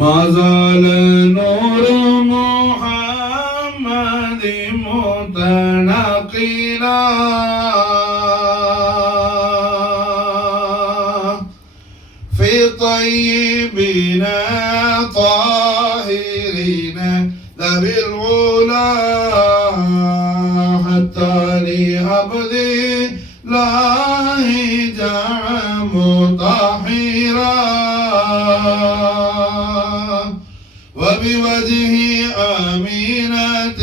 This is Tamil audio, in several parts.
ما زال نور محمد متنقلا في طيبين طاهرين ذوي العلا حتى لعبد الله جاء مطهرا وبوجه آمنة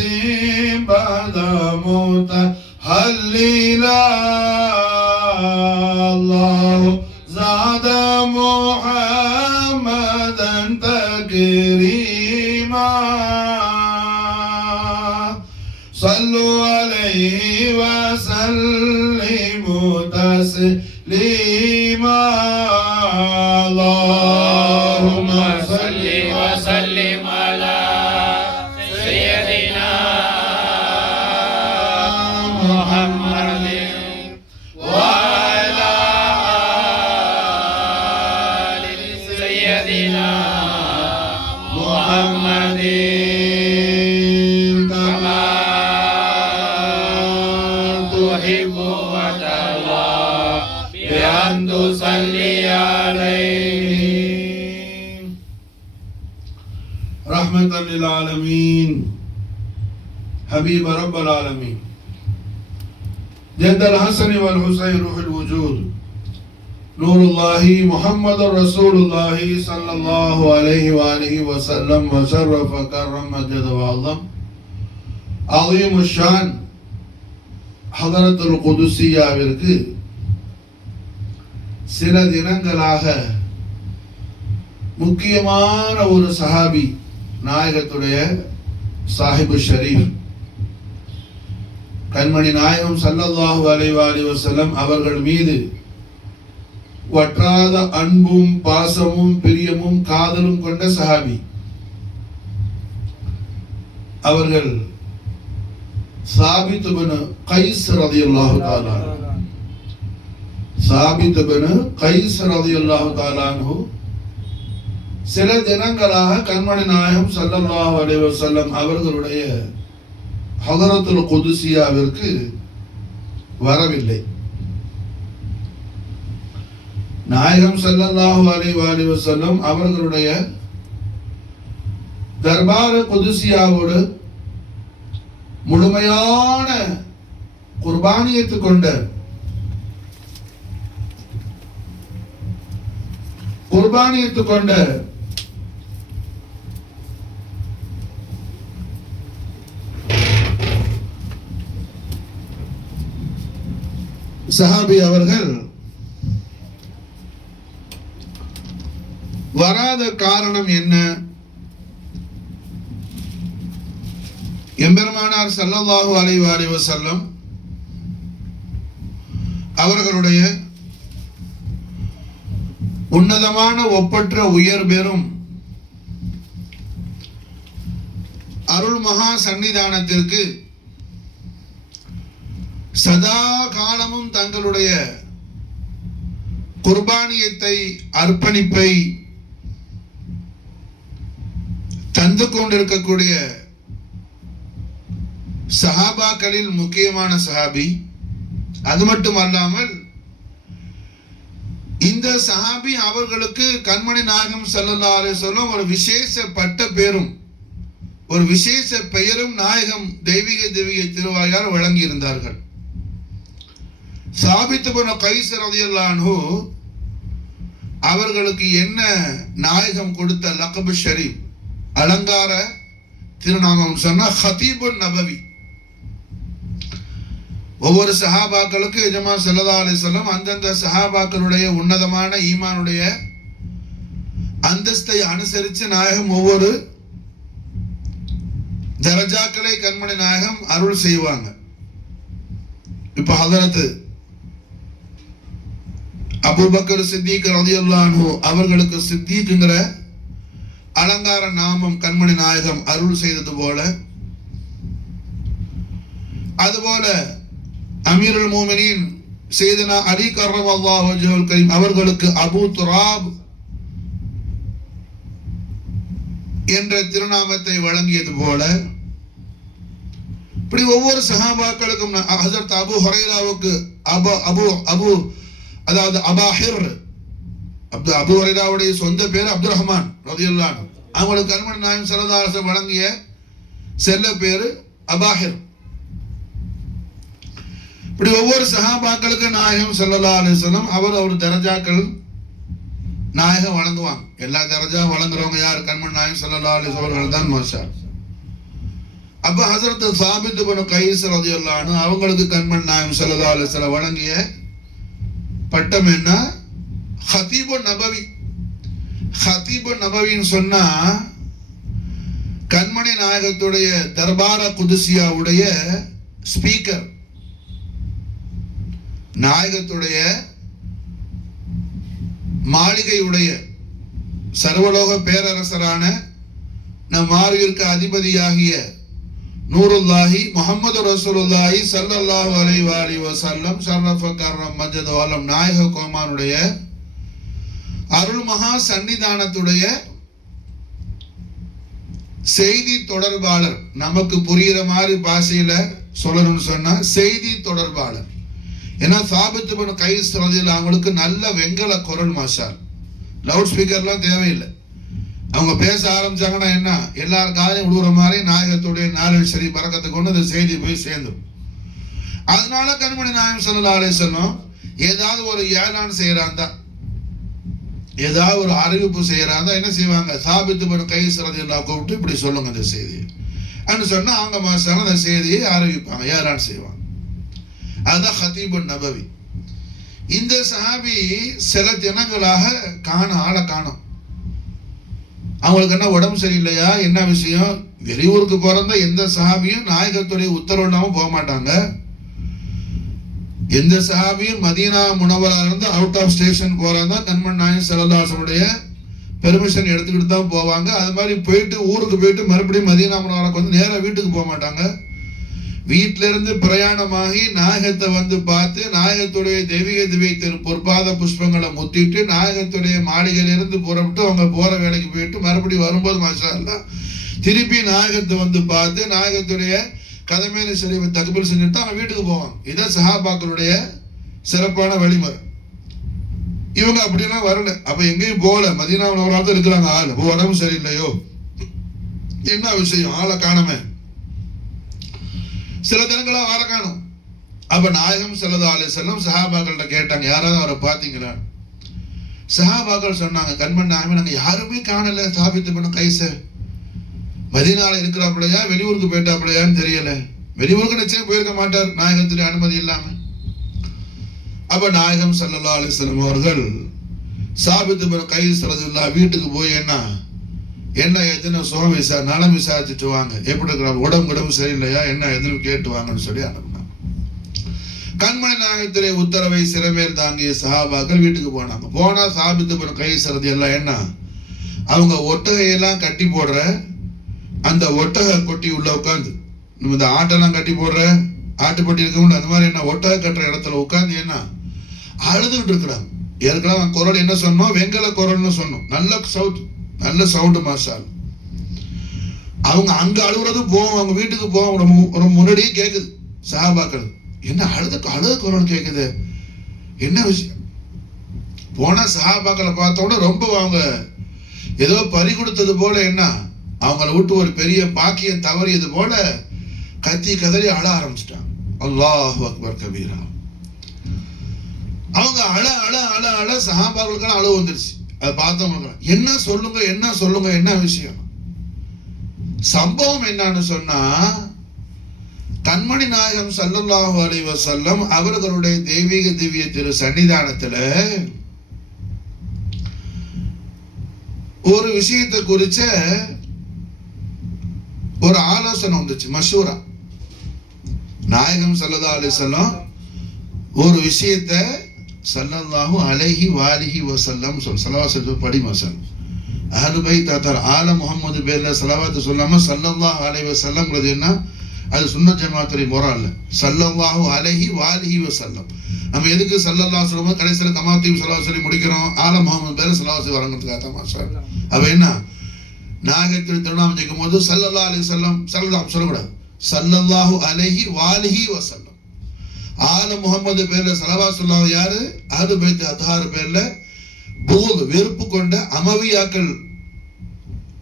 بعد متهللا الله زاد محمدا تكريما صلوا عليه وسلموا تسليما اللهم صل وسلم على سيدنا محمد وعلى آل سيدنا محمد كما تحب وترضى بأن تصلي عليه رحمة للعالمين حبيب رب العالمين جد الحسن والحسين روح الوجود نور الله محمد رسول الله صلى الله عليه وآله وسلم وشرف كرم مجد وعظم عظيم الشان حضرة القدسيயாவிற்கு சில தினங்களாக முக்கியமான ஒரு சஹாபி நாயகத்துடைய சாஹிபு ஷரீஃப் கண்மணி நாயகம் ஸல்லல்லாஹு அலைஹி வஸல்லம் அவர்கள் மீது வற்றாத அன்பும் பாசமும் பிரியமும் காதலும் கொண்ட சஹாபி. அவர்கள் சாபித் இப்னு கைஸ் ரலியல்லாஹு தஆலா சாபித் இப்னு கைஸ் ரலியல்லாஹு தஆலா அன்ஹு சில தினங்களாக கண்மணி நாயகம் ஸல்லல்லாஹு அலைஹி வஸல்லம் அவர்களுடைய ஹதரத்துல் குதுசியாவிற்கு வரவில்லை. நாயகம் ஸல்லல்லாஹு அலைஹி வஸல்லம் அவர்களுடைய தர்பார் குதுசியாவோடு முழுமையான குர்பானியத்து கொண்ட சஹாபி அவர்கள் வராத காரணம் என்ன? எம்பெருமானார் ஸல்லல்லாஹு அலைஹி வஸல்லம் அவர்களுடைய உன்னதமான ஒப்பற்ற உயர் பெறும் அருள் மகா சன்னிதானத்திற்கு சதா காலமும் தங்களுடைய குர்பானியத்தை அர்ப்பணிப்பை தந்து கொண்டிருக்கக்கூடிய சஹாபாக்களில் முக்கியமான சஹாபி. அது மட்டுமல்லாமல் இந்த சஹாபி அவர்களுக்கு கண்மணி நாயகம் ஸல்லல்லாஹு அலைஹி வஸல்லம் ஒரு விசேஷப்பட்ட பேரும் ஒரு விசேஷ பெயரும் நாயகம் தெய்வீக திருவாயால் வழங்கி இருந்தார்கள். சாபித் இப்னு கைஸ் ரலியல்லாஹு அன்ஹு அவர்களுக்கு என்ன நாயகம் கொடுத்த லக்பு ஷரீப் அலங்கார திருநாமம் சொன்ன ஹதீபுன் நபவி. ஒவ்வொரு சஹாபாக்களுக்கு எஜமான் ஸல்லல்லாஹு அலைஹி வஸல்லம் அந்தந்த சஹாபாக்களுடைய உன்னதமான ஈமானுடைய அந்தஸ்தை அனுசரித்து நாயகம் ஒவ்வொரு தரஜாக்களை கண்மணி நாயகம் அருள் செய்வாங்க. இப்ப ஹதரத் அபூபக்கர் சித்திக் ரலியல்லாஹு அன்ஹு அவர்களுக்கு சித்திக்ங்கிற அலங்கார நாமம் கண்மணி நாயகம் அருள் செய்தது போல, அதுபோல அமீருல் மோமினின் சையதுனா அலி கர்ரமல்லாஹு வஜ்ஹுல் கரீம் அவர்களுக்கு அபூ துராப் என்ற திருநாமத்தை வழங்கியது போல இப்படி ஒவ்வொரு சஹாபாக்களுக்கும் ஹஸரத் அபூ ஹுரைராவுக்கு அதாவது அபாஹிர் அபூ ஹுரைராவுடைய சொந்த பேர் அப்துல் ரஹ்மான் ரலியல்லாஹு அன்ஹு. அவங்களுக்கு கண்மணி நாயகம் ஸல்லல்லாஹு அலைஹி வஸல்லம் வழங்கிய செல்ல பேரு அபாஹிர். இப்படி ஒவ்வொரு சஹாபாக்களுக்கு நாயகம் ஸல்லல்லாஹு அலைஹி வஸல்லம் அவர் தரஜாக்கள் நாயகம் வழங்குவாங்க. எல்லா தரஜா வழங்குறவங்க யார்? கண்மணி நாயகம் ஸல்லல்லாஹு அலைஹி வஸல்லம் தான் மாஷா. அப்ப ஹஸரத் சாபித் இப்னு கைஸ் ரலியல்லாஹு அன்ஹு அவங்களுக்கு கண்மணி நாயகம் ஸல்லல்லாஹு அலைஹி வஸல்லம் வழங்கிய பட்டம் என்ன? ஹதீபுன் நபவி. ஹதீபுன் நபவின்னு சொன்னா கண்மணி நாயகத்துடைய தர்பார குதுசியாவுடைய ஸ்பீக்கர், நாயகத்துடைய மாளிகையுடைய சர்வலோக பேரரசரான நம் மார்விற்கு அதிபதியாகிய நூருல்லாஹி முஹம்மது ரசூலுல்லாஹி ஸல்லல்லாஹு அலைஹி வஸல்லம் ஷரஃப கர்ரம் மஜ்ஜத் வலம் நாயக கோமானுடைய அருள் மகா சன்னிதானத்துடைய செய்தி தொடர்பாளர். நமக்கு புரிகிற மாதிரி பாஷையில சொல்லணும்னு சொன்னா செய்தி தொடர்பாளர். ஏன்னா சாபித் இப்னு கைஸ் ரலியல்லாஹு அவங்களுக்கு நல்ல வெங்கல குரல் மாஷா. லவுட் ஸ்பீக்கர்லாம் தேவையில்லை. அவங்க பேச ஆரம்பிச்சாங்கன்னா என்ன எல்லாரும் காலையும் விடுற மாதிரி நாயகத்துடைய நாலேஜ் சரி பறக்கத்தை கொண்டு அந்த செய்தி போய் சேர்ந்துடும். அதனால கண்மணி நாயகம் ஸல்லல்லாஹு அலைஹி வஸல்லம் ஏதாவது ஒரு ஏலான் செய்யறாந்தா, ஏதாவது ஒரு அறிவிப்பு செய்யறாந்தா என்ன செய்வாங்க? சாபித் இப்னு கைஸ் ரலியல்லாஹு கூப்பிட்டு இப்படி சொல்லுங்க இந்த செய்தியை அப்படின்னு சொன்னா அவங்க மாசால அந்த செய்தியை அறிவிப்பாங்க, ஏலான் செய்வாங்க. அதுதான் ஹதீபுன் நபவி. இந்த சஹாபி சில தினங்களாக ஆளை காணோம். அவங்களுக்கு என்ன உடம்பு சரியில்லையா, என்ன விஷயம்? வெளியூருக்கு பிறந்த எந்த சஹாபியும் நாயகத்துடைய உத்தரவு இல்லாம போக மாட்டாங்க. எந்த சஹாபியும் மதீனா முனவரா இருந்து அவுட் ஆஃப் ஸ்டேஷன் போறாங்க கண்மணி நாயகம் ஸல்லல்லாஹு அலைஹி வஸல்லம் பெர்மிஷன் எடுத்துக்கிட்டு தான் போவாங்க. அது மாதிரி போயிட்டு ஊருக்கு போயிட்டு மறுபடியும் மதீனா முனவராக்கு வந்து நேராக வீட்டுக்கு போக மாட்டாங்க. வீட்டில இருந்து பிரயாணமாகி நாயகத்தை வந்து பார்த்து நாயகத்துடைய தெய்வீக திவ்ய பொற்பாத புஷ்பங்களை முத்திட்டு நாயகத்துடைய மாளிகையிலிருந்து புறப்பட்டு அவங்க போற வேலைக்கு போயிட்டு மறுபடியும் வரும்போது மாஷா அல்லாஹ் திருப்பி நாயகத்தை வந்து பார்த்து நாயகத்துடைய கதமேனி ஷரீஃபை தக்பீர் செஞ்சுட்டு அவங்க வீட்டுக்கு போவாங்க. இதான் சஹாபாக்களுடைய சிறப்பான வழிமுறை. இவங்க அப்படின்னா வரல. அப்ப எங்கேயும் போகல, மதீனாவில் ஒரு ஆள் தான் இருக்கிறாங்க. ஆள் உடம்பு சரியில்லையோ, என்ன விஷயம், ஆளை காணமே, சில தினங்களா வார காணும். அப்ப நாயகம் ஸல்லல்லாஹு அலைஹி வஸல்லம் சஹாபாக்கள்கிட்ட கேட்டாங்க, யாராவது அவரை பார்த்தீங்களா? சஹாபாக்கள் சொன்னாங்க, கண்மணி நாயகம் நாங்க யாருமே காணல. சாபித் இப்னு கைஸ் மதீனால இருக்கிறாப்படையா வெளியூருக்கு போயிட்டாப்படையான்னு தெரியல. வெளியூருக்கு நிச்சயம் போயிருக்க மாட்டார் நாயகத்துடைய அனுமதி இல்லாம. அப்ப நாயகம் ஸல்லல்லாஹு அலைஹி வஸல்லம் அவர்கள் சாபித் இப்னு கைஸ் ரலியல்லாஹு வீட்டுக்கு போய் என்ன எதுன்னு சுகம் நலம் விசாரிச்சுட்டு வாங்க, எப்படி இருக்கிறாங்க, உடம்பு சரியில்லையா, என்ன எதுன்னு கேட்டு வாங்கன்னு சொல்லி அனுப்பினாங்க. கண்மணி நாயகத்துடைய உத்தரவை சிறமேல் தாங்கிய சஹாபாக்கள் வீட்டுக்கு போனாங்க. போனா சாபித் இப்னு கைஸ் ரலியல்லாஹு என்ன அவங்க ஒட்டகையெல்லாம் கட்டி போடுற அந்த ஒட்டகை கொட்டி உள்ள உட்காந்து, நம்ம இந்த ஆட்டெல்லாம் கட்டி போடுற ஆட்டுப்பட்டி இருக்க அந்த மாதிரி என்ன ஒட்டகை கட்டுற இடத்துல உட்காந்து என்ன அழுதுகிட்டு இருக்கிறாங்க. ஏற்கனவே குரல் என்ன சொன்னோம்? வெங்கல குரல்னு சொன்னோம். நல்ல சவுண்டு மாஷா. அவங்க அங்க அழுகுறது போவோம், அவங்க வீட்டுக்கு போவோம், ஒரு முன்னாடியே கேக்குது சஹாபாக்கள், என்ன அழுத குரல் கேக்குது, என்ன விஷயம்? போனா சஹாபாக்களை பார்த்தோட ரொம்ப அவங்க ஏதோ பறி கொடுத்தது போல, என்ன அவங்கள விட்டு ஒரு பெரிய பாக்கியம் தவறியது போல கத்தி கதறி அழ ஆரம்பிச்சிட்டாங்க. அல்லாஹு அக்பர் கபீரா. அவங்க அழ சஹாபாக்களுக்கெல்லாம் அழுவு வந்துருச்சு. அதை பார்த்தவங்க என்ன சொல்லுங்க என்ன விஷயம்? சம்பவம் என்னன்னு சொன்னா, கண்மணி நாயகம் ஸல்லல்லாஹு அலைஹி வஸல்லம் அவர்களுடைய தெய்வீக திவ்ய திரு சன்னிதானத்துல ஒரு விஷயத்தை குறிச்ச ஒரு ஆலோசனை வந்துச்சு, மஷூரா. நாயகம் ஸல்லல்லாஹு அலைஹி வஸல்லம் ஒரு விஷயத்தை ஸல்லல்லாஹு அலைஹி வஸல்லம் ஸலவாத் படி மசல் அஹ்லு பைத் தாத்தார் ஆல முஹம்மது பேர்ல ஸலவாத் சொல்லாம ஸல்லல்லாஹு அலைஹி வஸல்லம்ங்கிறது என்ன? அது சுன்னத் ஜமாத்துடைய முறை இல்ல. ஸல்லல்லாஹு அலைஹி வஸல்லம். நம்ம எதுக்கு ஸல்லல்லாஹு அலைஹி வஸல்லம் கடைசியில் கமாத்தீம் ஸலவாத் சொல்லி முடிக்கிறோம்? ஆல முஹம்மது பேர்ல ஸலவாத் வரங்கிறதுக்காக தான் மாஷா. அப்ப என்ன நாயகத்துடைய திருநாமம் ஜெயிக்கும் போது ஸல்லல்லாஹு அலைஹி வஸல்லம் சொல்லக்கூடாது, ஸல்லல்லாஹு அலைஹி வாலிஹி வஸல்லம். ஆல முகமது பேர்ல ஸலவாத் சொல்லுவாங்க. யாரு? அஹ்லு பைத் அத்ஹார் பேர்ல புகுத் வெறுப்பு கொண்ட அமவியாக்கள்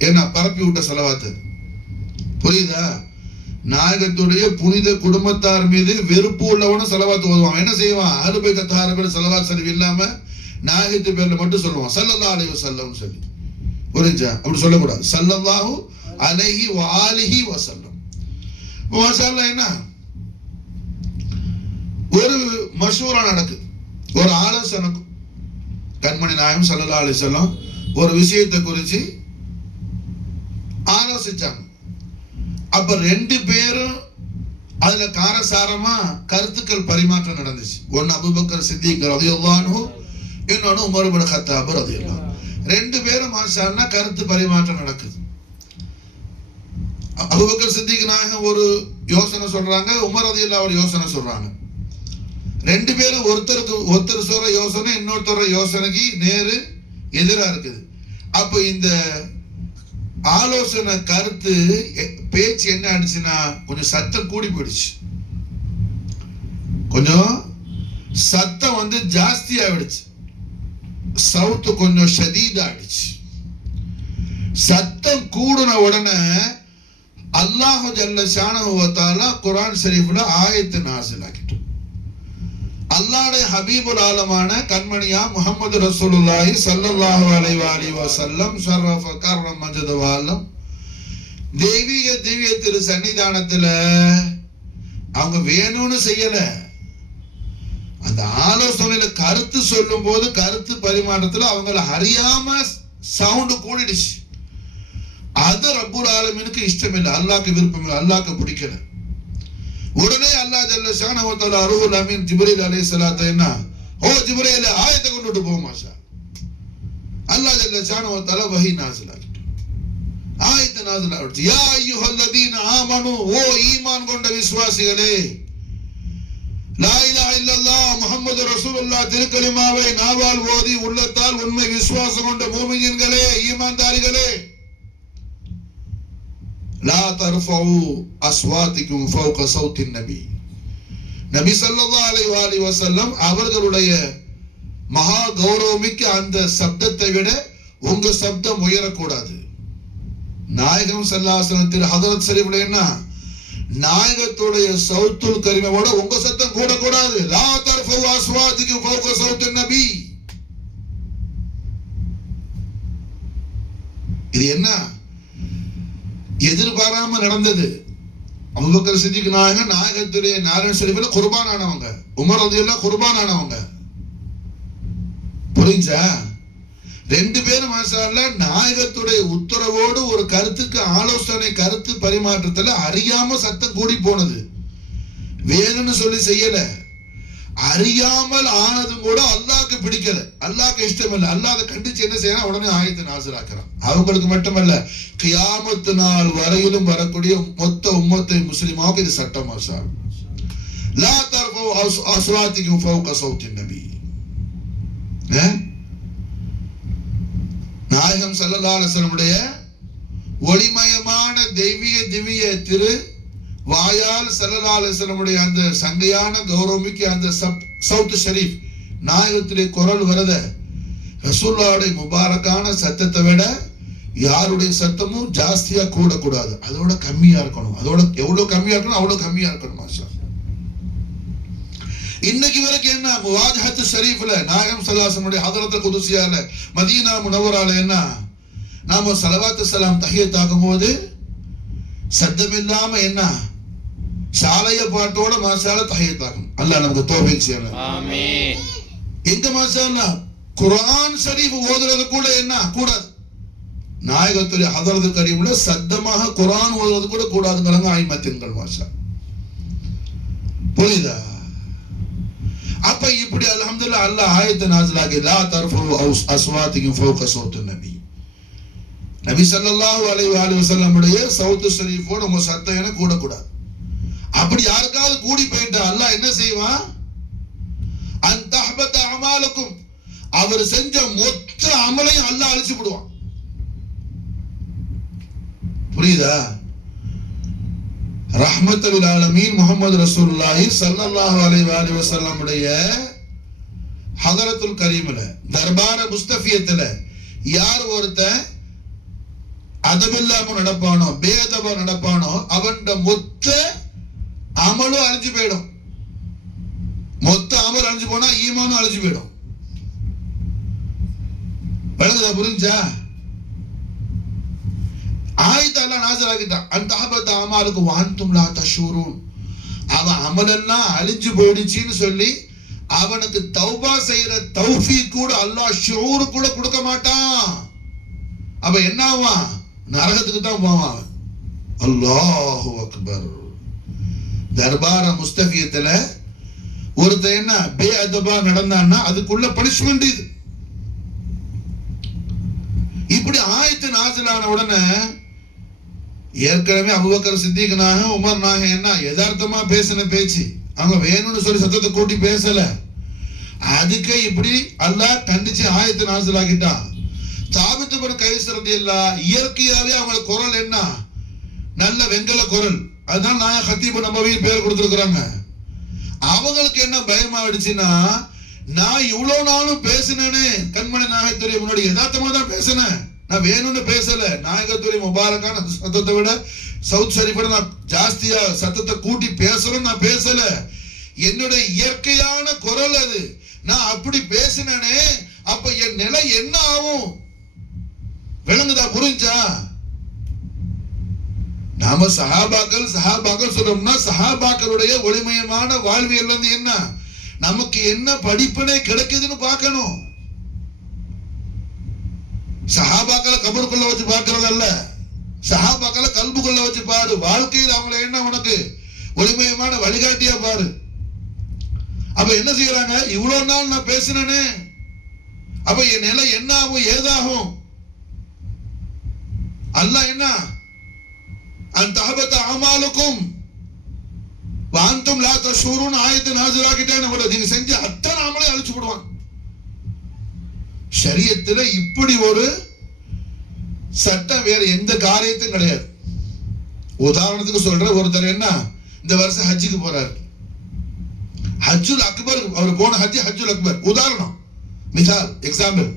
என்ன பரப்பி விட்ட ஸலவாத். புரியுதா? நாயகத்துடைய புனித குடும்பத்தார் மீது வெறுப்பு உள்ளவனும் ஸலவாத் ஓதுவான். என்ன செய்வான்? அஹ்லு பைத் அத்ஹார் பேர்ல ஸலவாத் ஷரீஃப் இல்லாம நாயகத்து பேர்ல மட்டும் சொல்லுவான் ஸல்லல்லாஹு அலைஹி வஸல்லம் சொல்லி. புரிஞ்சா? அப்படி சொல்லக்கூடாது. ஸல்லல்லாஹு அலைஹி வஆலிஹி வஸல்லம். மாஷாஅல்லாஹ். என்ன ஒரு மஷூரா நடக்குது, ஒரு ஆலோசனை. கண்மணி நாயகம் ஸல்லல்லாஹு அலைஹி வஸல்லம் ஒரு விஷயத்தை குறித்து ஆலோசிச்சாங்க. அப்ப ரெண்டு பேரும் அதுல காரசாரமா கருத்துக்கள் பரிமாற்றம் நடந்துச்சு. ஒன்னு அபூபக்கர் சித்திக் ரலியல்லாஹு அன்ஹு, இன்னொன்னு உமர் இப்னு கத்தாப் ரலியல்லாஹு அன்ஹு. ரெண்டு பேரும் மாஷாஅல்லாஹ் கருத்து பரிமாற்றம் நடக்குது. அபூபக்கர் சித்திக் நாயகம் ஒரு யோசனை சொல்றாங்க, உமர் ரலியல்லாஹு ஒரு யோசனை சொல்றாங்க. ரெண்டு பேரும் ஒருத்தர் சொல்ற யோசனை இன்னொருத்தர யோசனைக்கு நேரு எதிரா இருக்குது. அப்ப இந்த ஆலோசனை கருத்து பேச்சு என்ன ஆயிடுச்சுன்னா கொஞ்சம் சத்தம் கூடி போயிடுச்சு. கொஞ்சம் சத்தம் ஜாஸ்தி ஆயிடுச்சு. சவுத்து கொஞ்சம் ஷதீதா ஆயிடுச்சு. சத்தம் கூடுன உடனே அல்லாஹு ஜல்ல ஷானஹு வ தஆலா குர்ஆன் ஷரீஃப்ல ஆயத்து நாஸில் ஆக்கிட்டு, அல்லாஹ்வுடைய ஹபீபுல் ஆலமான கண்மணியா முஹம்மது ரசூலுல்லாஹி ஸல்லல்லாஹு அலைஹி வஸல்லம் ஷரஃப கர்ரம மஜத வாலம் தெய்வீக திவ்ய திரு சன்னிதானத்துல அவங்க வேணும்னு செய்யல. அந்த ஆலோசனையில கருத்து சொல்லும் போது கருத்து பரிமாற்றத்துல அவங்கள அறியாம சவுண்ட் கூடிடுச்சு. அது ரப்புல் ஆலமீனுக்கு இஷ்டம் இல்லை, அல்லாஹ்க்கு விருப்பம் இல்லை, அல்லாஹ்க்கு பிடிக்கல. உடனே அல்லாஹ் ஜல்ல ஷானஹு வ தஆலா ரூஹுல் அமீன் ஜிப்ரீல் அலைஹிஸ்ஸலாத்து என்ன, ஓ ஜிப்ரீல் ஆயத்தை கொண்டுட்டு போ மாஷா. அல்லாஹ் ஜல்ல ஷானஹு வ தஆலா வஹி நாஸில் ஆக்கிட்டு ஆயத்தை நாஸில் ஆக்கிட்டு, யா அய்யுஹல்லதீன ஆமனு, ஓ ஈமான் கொண்ட விசுவாசிகளே, லா இலாஹ இல்லல்லாஹ் முஹம்மது ரசூலுல்லாஹ் திருக்கலிமாவை நாவால் ஓதி உள்ளத்தால் உண்மை விசுவாசம் கொண்ட மூமின்களே, ஈமான்தாரிகளே, லா தர்ஃபஉ அஸ்வாதிக்கும் ஃபௌக ஸௌத்தின் நபி. நபி ஸல்லல்லாஹு அலைஹி வஸல்லம் அவர்களுடைய மகா கௌரவமிக்க அந்த சப்தத்தை விட உங்க சப்தம் உயரக்கூடாது. நாயகம் ஸல்லல்லாஹு அலைஹி வஸல்லம் திரு ஹஜ்ரத் ஷரீஃப்ல என்ன, நாயகத்துடைய சௌத்துல் கரீமோட உங்க சத்தம் கூட கூடாது. லா தர்ஃபஉ அஸ்வாதிக்கும் ஃபௌக ஸௌத்தின் நபி. இது என்ன எதிர்பாராம நடந்தது. அபூபக்கர் சித்திக் நாயகம் நாயகத்துடைய நாராயண ஷரீஃப்ல குர்பான் ஆனவங்க, உமர் ரலியல்லாஹு குர்பான் ஆனவங்க. புரிஞ்சா? ரெண்டு பேரும் மாஷாஅல்லாஹ் நாயகத்துடைய உத்தரவோடு ஒரு கருத்துக்கு ஆலோசனை கருத்து பரிமாற்றத்துல அறியாம சத்தம் கூடி போனது. வேணும்னு சொல்லி செய்யல, அறியாமல் ஆனதும் கூட அல்லாஹ்க்கு பிடிக்கல, அல்லாஹ்க்கு இஷ்டம் இல்லை. அல்லாஹ் அதை கண்டிச்சு என்ன செய்யறான், உடனே ஆயத்தை நாஸில் ஆக்குறான். அவங்களுக்கு மட்டுமல்ல, கியாமத்து நாள் வரையிலும் வரக்கூடிய மொத்த உம்மத்தை முஸ்லிமாவுக்கு இது சட்டம். லா தர்ஃபஉ அஸ்வாதிக்கும் ஃபௌக ஸௌத்தின் நபி. நாயகம் ஸல்லல்லாஹு அலைஹி வஸல்லம் ஒளிமயமான தெய்வீக திவ்ய திரு வாயால் ஸல்லல்லாஹு அலைஹி வஸல்லம் அந்த சங்கையான கௌரவமிக்க அந்த சவுத் ஷரீஃப் நாயகத்துடைய குரல் வரத ரசூலுல்லாஹ்வுடைய முபாரக்கான சத்தத்தை விட யாருடைய சத்தமும் ஜாஸ்தியா கூடக்கூடாது, அதோட கம்மியா இருக்கணும். அதோட எவ்வளவு கம்மியா இருக்கணும் அவ்வளவு கம்மியா இருக்கணும். மாஷா. இன்னைக்கு வரைக்கும் என்ன முவாஜஹத்து ஷரீஃப்ல நாயகம் ஸல்லல்லாஹு அலைஹி வஸல்லம் ஹதரத் குதுசியால மதீனா முனவரால என்ன நாம ஸலவாத்து ஸலாம் தஹியத் ஆகும்போது சத்தம் இல்லாம என்ன சாலைய பாட்டோட மாஷாஅல்லாஹ் தஹியத் ஆகும். அல்லாஹ் நமக்கு தௌஃபீக் செய்யணும். ஆமீன். எங்க மாஷாஅல்லாஹ் குர்ஆன் ஷரீஃப் ஓதுறது கூட என்ன கூடாது. நாயகத்துடைய ஹதரத் கரீம்ல சத்தமாக குர்ஆன் ஓதுறது கூட கூடாதுங்கறாங்க ஆயிமத்தின்கள். மாஷா. புரியுதா? அப்ப இப்படி அல்ஹம்துலில்லாஹ் அல்லாஹ் ஆயத்தை நாஸில் ஆக்கி, லா தர்ஃபஉ அஸ்வாதிக்கும் ஃபௌக ஸௌத்தின் நபி. நபி ஸல்லல்லாஹு அலைஹி வஸல்லம் உடைய சவுத் ஷரீஃபோட உங்க சத்தம் என கூட கூடாது. அப்படி யாருக்காவது கூடி போயிட்டா அல்லாஹ் என்ன செய்வான், அன் தஹ்பத அமாலுக்கும், அவர் செஞ்ச மொத்த அமலையும் அல்லாஹ் அழிச்சு விடுவான். புரியுதா? ரஹ்மத்துல் ஆலமீன் முஹம்மது ரசூலுல்லாஹி ஸல்லல்லாஹு அலைஹி வஸல்லம் உடைய ஹதரத்துல் கரீம்ல தர்பார முஸ்தஃபியத்துல யார் ஒருத்தன் அதபில்லாம நடப்பானோ, பேதபா நடப்பானோ, அவன் மொத்த அமலும் அழிஞ்சு போயிடும். மொத்த அமல் அழிஞ்சு போனா ஈமானும் அழிஞ்சு போயிடும். விளங்குதா? புரிஞ்சா? ஆயத்தை எல்லாம் நாசராக்கிட்டான். அந்த தஹபத் அமாலுக்கு வான்தும் லா தஷூரூன். அவன் அமலெல்லாம் அழிஞ்சு போயிடுச்சின்னு சொல்லி அவனுக்கு தௌபா செய்யற தௌஃபீக் கூட அல்லாஹ் ஷூர் கூட கொடுக்க மாட்டான். அப்ப என்ன ஆவான்? நரகத்துக்கு தான் போவான். அல்லாஹு அக்பர். தர்பார முஸ்தஃபியத்துல ஒருத்தன் என்ன பேஅதபா நடந்தான்னா அதுக்குள்ள பனிஷ்மெண்ட் இது. இப்படி ஆயத்து நாசிலான உடனே ஏற்கனவே அபூபக்கர் சித்திக் நாக உமர் நாக என்ன யதார்த்தமா பேசின பேச்சு, அவங்க வேணும்னு சொல்லி சத்தத்தை கூட்டி பேசல. அதுக்கே இப்படி அல்லாஹ் கண்டிச்சு ஆயத்து நாசிலாக்கிட்டான். சாபித்து பின் கைஸ் ரலியல்லாஹு இயற்கையாவே அவங்க குரல் என்ன, நல்ல வெங்கல குரல். அதனால நான் ஹத்தீபு நபவி பேர் கொடுத்துருக்குறாங்க. அவங்களுக்கு என்ன பயமாயிடுச்சுன்னா, நான் இவ்வளவு நாளும் பேசினேன்னு கண்மணி நாயகத்துறை முன்னாடி யதார்த்தமா தான் பேசினேன், நான் வேணும்னு பேசல. நாயகத்துறை முபாரக்கான சத்தத்தை விட சவுத் ஷரீஃபோட நான் ஜாஸ்தியா சத்தத்தை கூட்டி பேசணும், நான் பேசல. என்னுடைய இயற்கையான குரல் அது. நான் அப்படி பேசினேனே, அப்ப என் நிலை என்ன ஆகும்? விளங்குதா? புரிஞ்சா? நாம சஹாபாக்கள் சொல்றோம்னா சஹாபாக்களுடைய ஒளிமயமான வாழ்வியல் வந்து என்ன, நமக்கு என்ன படிப்பினை கிடைக்குதுன்னு பார்க்கணும். சஹாபாக்களை கபருக்குள்ள வச்சு பார்க்கறதல்ல, சஹாபாக்களை கல்புக்குள்ள வச்சு பாரு. வாழ்க்கையில் அவங்களை என்ன உனக்கு ஒளிமயமான வழிகாட்டியா பாரு. அப்ப என்ன செய்யறாங்க? இவ்வளவு நாள் நான் பேசினேனே, அப்ப என் நிலை என்ன ஆகும், ஏதாகும்? அல்லாஹ் என்ன அன் தஹபத அமாலுக்கும் வான்தும் லா தஷூரூன் ஆயத்தை நாசிலாக்கிட்டேன்னு நீங்க செஞ்ச அத்தனை அமலையும் அழிச்சு விடுவான். ஷரியத்துல இப்படி ஒரு சட்டம் வேற எந்த காரியத்தையும் கிடையாது. உதாரணத்துக்கு சொல்ற, ஒருத்தர் என்ன இந்த வருஷம் ஹஜ்ஜுக்கு போறாரு. ஹஜ்ஜுல் அக்பர், அவர் போன ஹஜ்ஜுல் அக்பர். உதாரணம், மிசால், எக்ஸாம்பிள்.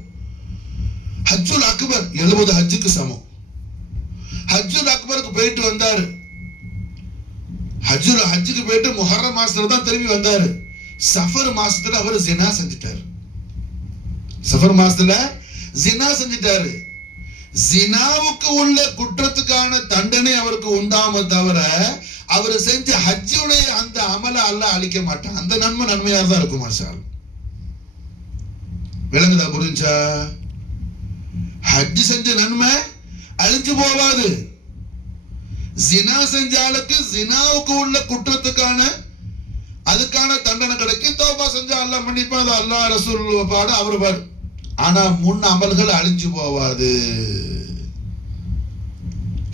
ஹஜ்ஜுல் அக்பர் 70 ஹஜ்ஜுக்கு சமம். ஹஜ்ஜுல் அக்பருக்கு போயிட்டு வந்தாரு. ஹஜ்ஜுக்கு போயிட்டு முஹர்ரம் மாசத்துல தான் திரும்பி வந்தாரு. சஃபர் மாசத்துல அவர் ஜினா செஞ்சிட்டாரு. சஃபர் மாசத்துல ஜினா செஞ்சிட்டாரு. ஜினாவுக்கு உள்ள குற்றத்துக்கான தண்டனை அவருக்கு உண்டாம தவிர அவர் செஞ்ச ஹஜ்ஜுடைய அந்த அமல அல்லாஹ் அழிக்க மாட்டான். அந்த நன்மையா தான் இருக்கும். மாஷாஅல்லாஹ். விளங்குதா? புரிஞ்சா? ஹஜ் செஞ்ச நன்மை அழிஞ்சு போவாது. ஜினா செஞ்சாலுக்கு ஜினாவுக்கு உள்ள குற்றத்துக்கான அதுக்கான தண்டனை கிடைக்கும். தௌபா செஞ்சா அல்லாஹ் மன்னிப்பா, அது அல்லாஹ் ரசூல் பாடு, அவர் பாடு. ஆனா முன் அமல்கள் அழிஞ்சு போவாது.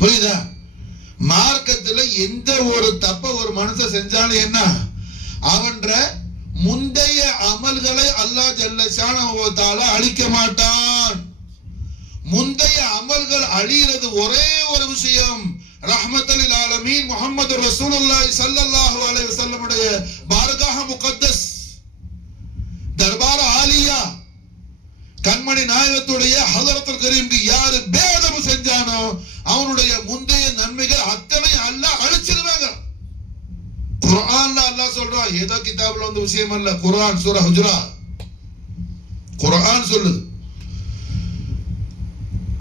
புரியுதா? மார்க்கத்துல எந்த ஒரு தப்ப ஒரு மனுஷன் செஞ்சாலும் என்ன, அவன்ற முந்தைய அமல்களை அல்லாஹ் ஜல்ல ஷானஹு வ தஆலா அழிக்க மாட்டான். முந்தைய அமல்கள் அழியிறது ஒரே ஒரு விஷயம், ரஹ்மத்துல் ஆலமீன் முஹம்மது ரசூலுல்லாஹி ஸல்லல்லாஹு அலைஹி வஸல்லம் உடைய பாரகாஹ முகத்தஸ் தர்பார ஆலியா கண்மணி நாயகத்துடைய ஹதரத்துல் கரீம்க்கு யாரு பேதம் செஞ்சானோ அவனுடைய முந்தைய நன்மைகள் அத்தனை அல்லாஹ் அழிச்சிடுவாங்க. குர்ஆன்ல அல்லாஹ் சொல்றான், ஏதோ கிதாபுல வந்து விஷயம் அல்ல. குர்ஆன் சூரா ஹுஜராத் குர்ஆன் சொல்லுது,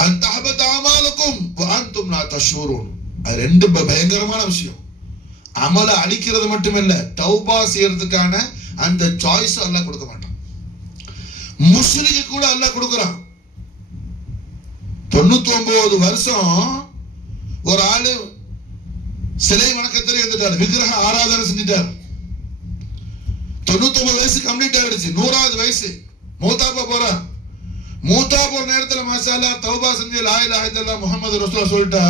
அன் தஹபத அமாலுக்கும் வ அன்தும் லா தஷூரூன். அது ரெண்டு பயங்கரமான விஷயம். அமல அழிக்கிறது மட்டுமில்ல, தௌபா செய்யறதுக்கான அந்த சாய்ஸ் அல்லாஹ் கொடுக்க மாட்டான். முஸ்லிக்கு கூட அல்லாஹ் கொடுக்குறான். 99 வருஷம் ஒரு ஆளு சிலை வணக்கத்தில் இருந்துட்டார், விக்கிரக ஆராதனை செஞ்சிட்டார். 99 வயசு கம்ப்ளீட் ஆயிடுச்சு. 100வது வயசு மூத்தாப்பா போறார். மூத்தா போற நேரத்துல மாஷா அல்லாஹ் தௌபா செஞ்சு லா இலாஹ இல்லல்லாஹ் முஹம்மது ரசூலுல்லாஹ் சொல்லிட்டா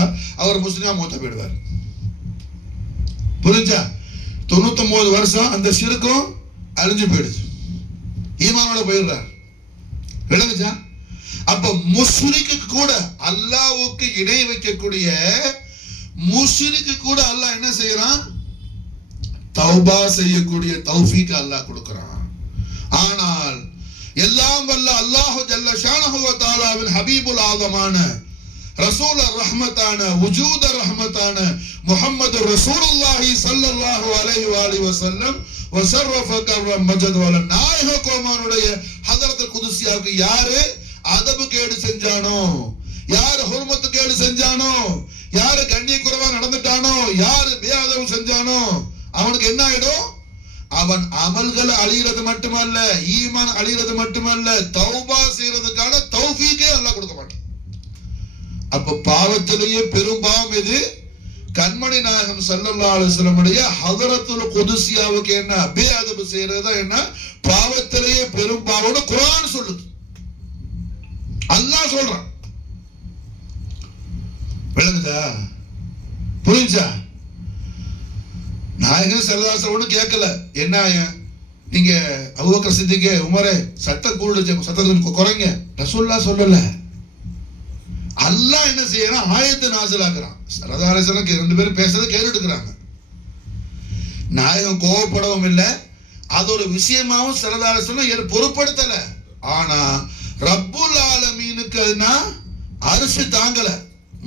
அவர் முஸ்லிமா மூத்தா போயிடுவார். புரிஞ்சா? 99 வருஷம் அந்த ஷிர்க்கும் அழிஞ்சு போயிடுச்சு, ஈமானோட போயிடுறார். விளங்குச்சா? அப்ப முஸ்லிக்கு கூட அல்லாஹ்வுக்கு இணை வைக்கக்கூடிய முஷ்ரிக்கு கூட அல்லாஹ் என்ன செய்யறான்? தௌபா செய்யக்கூடிய தௌஃபீக் அல்லாஹ் கொடுக்கிறான். ஆனால் எல்லாம் வல்ல அல்லாஹ் ஜல்ல ஷானஹு வ தஆலாவின் ஹபீபுல் ஆதமான ரசூல் ரஹ்மத்தான வஜூத் ரஹ்மத்தான முஹம்மது ரசூலுல்லாஹி ஸல்லல்லாஹு அலைஹி வஆலிஹி வஸல்லம் வஸர்ரஃப கர்ரம் மஜத் வல நாயக கோமானுடைய ஹதரத் குதுசியாவுக்கு யாரு அதபு கேடு செஞ்சானோ, யாரு ஹுர்மத்து கேடு செஞ்சானோ, யாரு கண்ணிய குறைவா நடந்துட்டானோ, யாரு பேஅதபு செஞ்சானோ அவனுக்கு என்ன ஆயிடும்? அவன் அமல்கள் அழிகிறது மட்டுமல்ல, ஈமான் அழிகிறது மட்டுமல்ல, தௌபா செய்யறதுக்கான தௌஃபீக்கே அல்லாஹ் கொடுக்க மாட்டான். அப்ப பாவத்திலேயே பெரும் பாவம் எது? கண்மணி நாயகம் ஸல்லல்லாஹு அலைஹி வஸல்லம் உடைய ஹதரத்துல் குதுசியாவுக்கு என்ன பேஅதபு செய்யறது என்ன பாவத்திலேயே பெரும் பாவம்னு குர்ஆன் சொல்லுது. அல்லாஹ் சொல்றான். விளங்குதா? புரிஞ்சா? நாயகன் ஸல்லல்லாஹு அலைஹி வஸல்லம் கேட்கல, என்ன நீங்க அபூபக்கர் சித்திக் உமரே சத்தம் கூடுச்சு, சத்தத்தை குறைங்க, ரசூலுல்லாஹ் சொல்லல. அல்லாஹ் என்ன செய்யறான்? ஆயத்தை நாசிலாக்குறான். ஸல்லல்லாஹு அலைஹி வஸல்லம் ரெண்டு பேரும் பேசுறதை கேட்டுட்டு இருக்கிறாங்க. நாயகம் கோவப்படவும் இல்லை, அது ஒரு விஷயமாவும் ஸல்லல்லாஹு அலைஹி வஸல்லம் பொருட்படுத்தல. ஆனா ரப்புல் ஆலமீனுக்கு அரிசி தாங்கல.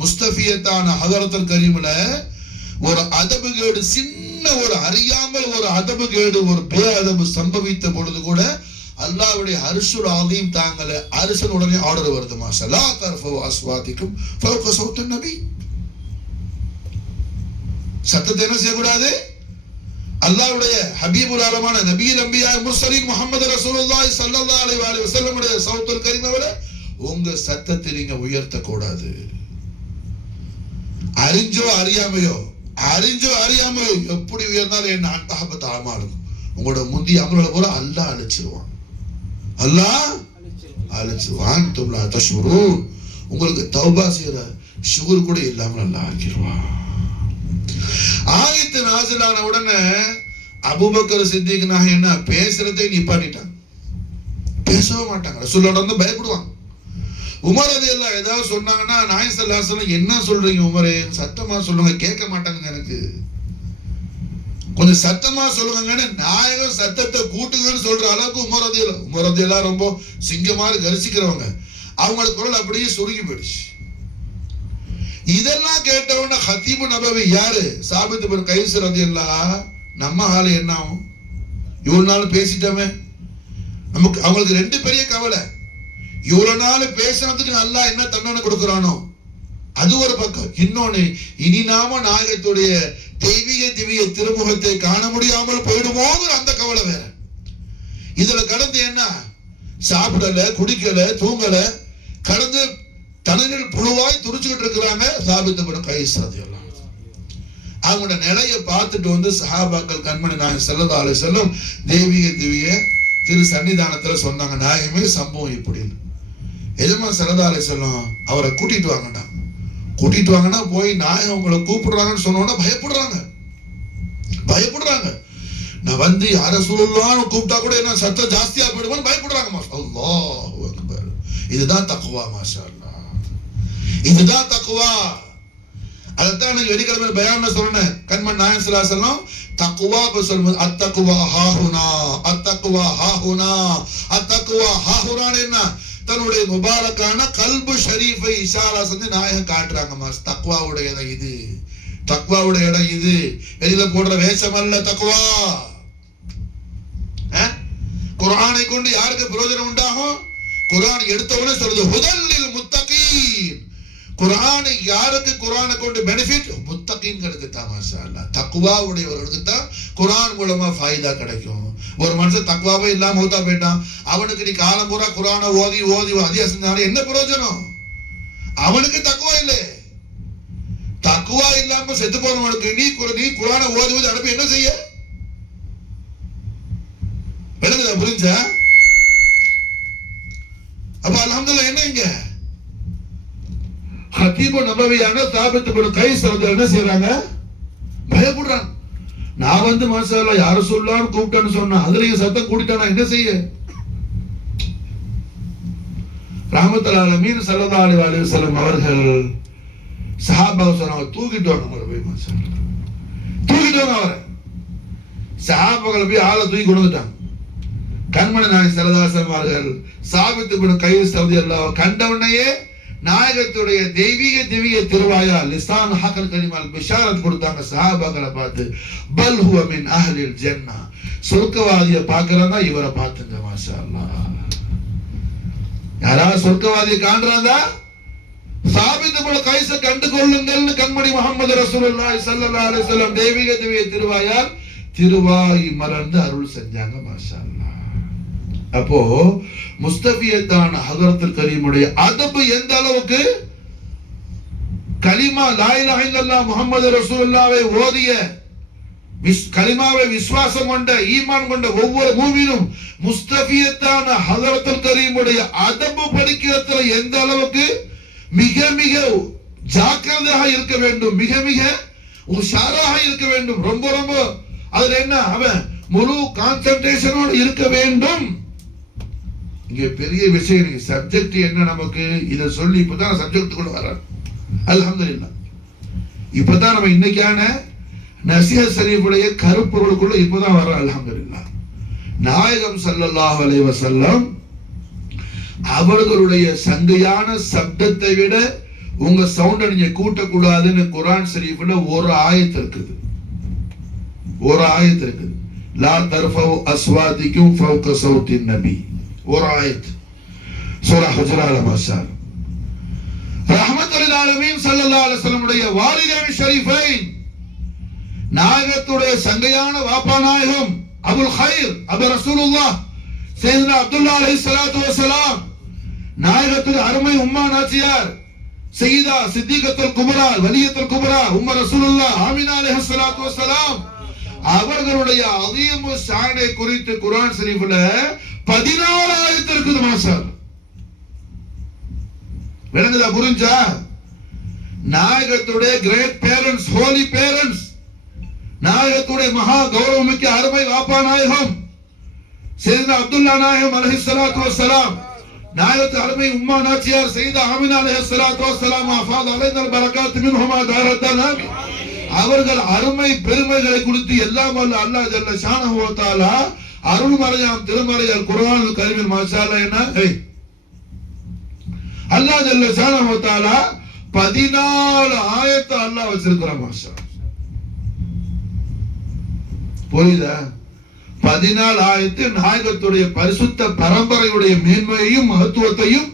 முஸ்தபியத்தான ஹதரத்துல் கரீம்ல ஒரு அதபு கேடு, சின்ன ஒரு அறியாமல் ஒரு அதபு கேடு, ஒரு பேஅதபு சம்பவித்த பொழுது கூட அல்லாஹ்வுடைய அர்ஷுல் ஆதீம் தாங்கல. அர்ஷன் உடனே ஆர்டர் வருது, மாஷல்லா தர்ஃபு அஸ்வாதிக்கும் ஃபௌக ஸௌத்தின் நபி. சத்தத்தை என்ன செய்யக்கூடாது? அல்லாஹ்வுடைய ஹபீபுல் ஆலமான நபியுல் அன்பியா முர்சலீன் முஹம்மது ரசூலுல்லாஹி ஸல்லல்லாஹு அலைஹி வஸல்லம் உடைய ஸௌத்துல் கரீமவல உங்க சத்தத்தை நீங்க உயர்த்த கூடாது. அறிஞ்சோ அறியாமையோ எப்படி உயர்ந்தாலும் என்ன அன்தஹபத் ஆமாலும் உங்களோட முந்தைய அமல்களை பூரா அல்லாஹ் அழிச்சிருவான். தும்லா தஷ்குரூன், உங்களுக்கு தௌபா செய்யற ஷுகுர் கூட இல்லாமல் அல்லாஹ் ஆக்கிடுவான். ஆயத்து நாசிலான உடனே அபூபக்கர் சித்திக் என்ன பேசுறதே நிப்பாட்டிட்டாங்க, பேசவே மாட்டாங்க. ரசூலுல்லாஹ் வந்து பயப்படுவாங்க. உமர் ரலியல்லாஹு ஏதாவது சொன்னாங்கன்னா நாயகம் ஸல்லல்லாஹு அலைஹி வஸல்லம் என்ன சொல்றீங்க உமரே, சத்தமா சொல்லுங்க, கேட்க மாட்டாங்க, எனக்கு கொஞ்சம் சத்தமா சொல்லுங்கன்னு நாயகம் சத்தத்தை கூட்டுங்கன்னு சொல்ற அளவுக்கு உமர் ரலியல்லாஹு ரொம்ப சிங்கமாரி கரிசிக்கிறவங்க, அவங்களுக்கு குரல் அப்படியே சுருங்கி போயிடுச்சு. இதெல்லாம் கேட்டவன ஹத்தீபு நபவி யாரு? சாபித் பின் கைஸ் ரலியல்லாஹு, நம்ம ஆளு என்ன ஆகும்? இவ்வளவு நாள் பேசிட்டோமே, நமக்கு அவங்களுக்கு ரெண்டு பெரிய கவலை. இவ்வளவு நாள் பேசுறதுக்கு அல்லாஹ் என்ன தண்டனை கொடுக்கிறானோ அது ஒரு பக்கம், இன்னொன்னு இனி நாம நாயகத்துடைய தெய்வீக திவ்ய திருமுகத்தை காண முடியாமல் போயிடுமோங்கிற அந்த கவலை வேற. இதுல கடந்து என்ன சாப்பிடல, குடிக்கல, தூங்கல, கடந்து தனங்கள் புழுவாய் துடிச்சுக்கிட்டு இருக்கிறாங்க. சாபித் பின் கைஸ் ரலியல்லாஹு அன்ஹு அவங்களோட நிலையை பார்த்துட்டு வந்து சஹாபாக்கள் கண்மணி நாயகம் ஸல்லல்லாஹு அலைஹி வஸல்லம் தெய்வீக திவ்ய திரு சன்னிதானத்துல சொன்னாங்க, நாயகமே சம்பவம் இப்படி. எஜமான் ஸல்லல்லாஹு அலைஹி வஸல்லம் அவரை கூட்டிட்டு வாங்கன்னா போய் நாயகம் உங்களை கூப்பிடுறாங்கன்னு சொன்னோன்னா பயப்படுறாங்க. நான் வந்து யார ரசூலுல்லாஹ்னு கூப்பிட்டா கூட என்ன சத்தம் ஜாஸ்தியா போயிடுவோன்னு பயப்படுறாங்க. அல்லாஹு அக்பர். இதுதான் தக்வா, மாஷா அல்லாஹ், இதுதான் தக்வா. அதைத்தான் எனக்கு வெள்ளிக்கிழமை பயான்ல சொன்னேன். கண்மணி நாயகம் ஸல்லல்லாஹு அலைஹி வஸல்லம் தக்வா சொல்லும்போது அத்தக்வா ஹாஹுனா என்ன தன்னுடைய முபாரக்கான கல்பு ஷரீஃபை இஷாரா செஞ்சு நாயகம் காட்டுறாங்க. தக்வாவுடைய இடம் இது, தக்வாவுடைய இடம் இது, வெளியில போடுற வேஷம் அல்ல தக்வா. குர்ஆனை கொண்டு யாருக்கு பிரயோஜனம் உண்டாகும்? குர்ஆன் எடுத்தவனே சொல்றது ஹுதல்லில் முத்தகீன். குர்ஆனை யாருக்கு குர்ஆனை கொண்டு பெனிஃபிட்? முத்தகீன்களுக்கு தான். மாஷா அல்லாஹ், தக்வா உடையவர்களுக்கு தான் குர்ஆன் மூலமா ஃபைதா கிடைக்கும். ஒரு மனுஷன் தக்வாவே இல்லாம மௌத்தா போயிட்டான், அவனுக்கு நீ காலம் பூரா குர்ஆனை ஓதி அதிகம் செஞ்சாலும் என்ன பிரயோஜனம்? அவனுக்கு தக்வா இல்லை. தக்வா இல்லாம செத்து போனவனுக்கு நீ குர்ஆனை ஓதி அனுப்பி என்ன செய்ய? விளங்குதா? புரிஞ்சா? அப்ப அல்ஹம்துலில்லாஹ் என்ன இங்க ஹத்தீபு நபவியான சாபித் பின் கைஸ் என்ன செய்யறாங்க? பயப்படுறாங்க. நான் வந்து மாஷா அல்லாஹ் யார சொல்லலாம்னு கூப்பிட்டேன்னு சொன்னா அதுலயும் சத்தம் கூட்டிட்டானா என்ன செய்ய? ரஹ்மத்துல் ஆலமீன் ஸல்லல்லாஹு அலைஹி வஸல்லம் அவர்கள் சஹாபாவை சொன்னாங்க, தூக்கிட்டு வாங்க போய் தூக்கிட்டு வாங்க அவரை. சஹாபாக்களை போய் ஆளை தூக்கி கொண்டு வந்துட்டாங்க. கண்மணி நாயகம் ஸல்லல்லாஹு அலைஹி வஸல்லம் சாபித் இப்னு கைஸ் ரலியல்லாஹு கண்டவனையே நாயகத்துடைய தெய்வீக திருவாயா லிசான் ஹக்கல் கலிமால் பிஷாரத் கொடுத்தாங்க சஹாபாக்களை பார்த்து. பல் ஹுவ மின் அஹ்லில் ஜன்னah, சொர்க்கவாதியை பார்க்கறதா இவரை பார்த்துங்க. மாஷா அல்லாஹ். யாரா சொர்க்கவாதியை காண்றாதா சாபித் இப்னு கைஸ கண்டு கொள்ளுங்கள்னு கண்மணி முஹம்மது ரசூலுல்லாஹி ஸல்லல்லாஹு அலைஹி வஸல்லம் தெய்வீக திருவாயால் திருவாய் மலர்ந்து அருள் செஞ்சாங்க. மாஷா அல்லாஹ். அப்போ முஸ்தபியத்தான ஹதரத்துல் கரீமுடைய அதபு எந்த அளவுக்கு, கலிமா லா இலாஹ இல்லல்லாஹ் முஹம்மது ரசூலுல்லாஹ்வை ஓதிய கலிமாவை விசுவாசம் கொண்ட ஈமான் கொண்ட ஒவ்வொரு மூமினும் முஸ்தபியத்தான ஹதரத்துல் கரீமுடைய அதபு படிக்கிறதுல எந்த அளவுக்கு மிக மிக ஜாக்கிரதையாக இருக்க வேண்டும், மிக மிக உஷாராக இருக்க வேண்டும். ரொம்ப ரொம்ப அதுல என்ன, அவன் முழு கான்சென்ட்ரேஷனோடு இருக்க வேண்டும். இங்க பெரிய விஷயம், சப்ஜெக்ட் என்ன நமக்கு இத சொல்லி இப்பதான் சப்ஜெக்டுக்குள்ள வர. அல்ஹம்துலில்லாஹ். இப்பதான் நம்ம இன்னைக்கான நசீஹத் ஷரீஃபுடைய கருப்பொருளுக்குள்ள இப்பதான் வர. அல்ஹம்துலில்லாஹ். நாயகம் ஸல்லல்லாஹு அலைஹி வஸல்லம் அவர்களுடைய சங்கையான சப்தத்தை விட உங்க சவுண்ட நீங்க கூட்டக்கூடாதுன்னு குர்ஆன் ஷரீஃப்ல ஒரு ஆயத்து இருக்குது. ஒரு ஆயத்து இருக்குது. லா தர்ஃபவு அஸ்வாதிக்கும் ஃபௌக ஸௌத்தின் நபி. ஒரு ஆயத் சூரா ஹுஜராத் மாஷால். ரஹ்மத்துல் ஆலமீன் ஸல்லல்லாஹு அலைஹி வஸல்லம் உடைய வாலிதைன் ஷரீஃபைன், நாயகத்துடைய சங்கையான வாப்பா நாயகம் அபுல் கைர் அபு ரசூலுல்லாஹ் சையதுனா அப்துல்லாஹ் அலைஹிஸ்ஸலாத்து வஸலாம், நாயகத்துடைய அருமை உம்மா நாச்சியார் சையதா சித்திகத்துல் குப்ரா வலியத்துல் குப்ரா உம்ம ரசூலுல்லாஹ் ஆமினா அலைஹிஸ்ஸலாத்து வஸலாம் அவர்களுடைய அதீமு ஷானை குறித்து குர்ஆன் ஷரீஃப்ல 14 ஆயத்து இருக்குது. மாஷாஅல்லாஹ். விளங்குதா, புரிஞ்சா? நாயகத்துடைய கிரேட் பேரண்ட்ஸ், ஹோலி பேரண்ட்ஸ், நாயகத்துடைய மகா கௌரவமிக்க அருமை வாப்பா நாயகம் சையதுனா அப்துல்லாஹ் நாயகம் அலைஹிஸ்ஸலாத்து வஸலாம், நாயகத்து அருமை உம்மா நாச்சியார் சையதா ஆமினா அலைஹிஸ்ஸலாத்து வஸலாம் அஃபாத அலைனல் பரக்காத் மின்ஹுமா தாரத்தன் ஆமீன். அவர்கள் அருமை பெருமைகளை குறித்து எல்லாம் வல்ல அல்லாஹ் ஜல்ல ஷானஹு வ தஆலா அருள்மறையாம் திருமறையால் குர்ஆனுல் கரீமில் மாஷா அல்லாஹ் என்ன அல்லாஹ் ஜல்ல ஷானஹு வ தஆலா 14 ஆயத்து அல்லாஹ் வச்சிருக்கிறான். மாஷா புரியுதா? 14 ஆயத்து நாயகத்துடைய பரிசுத்த பரம்பரையுடைய மேன்மையையும் மகத்துவத்தையும்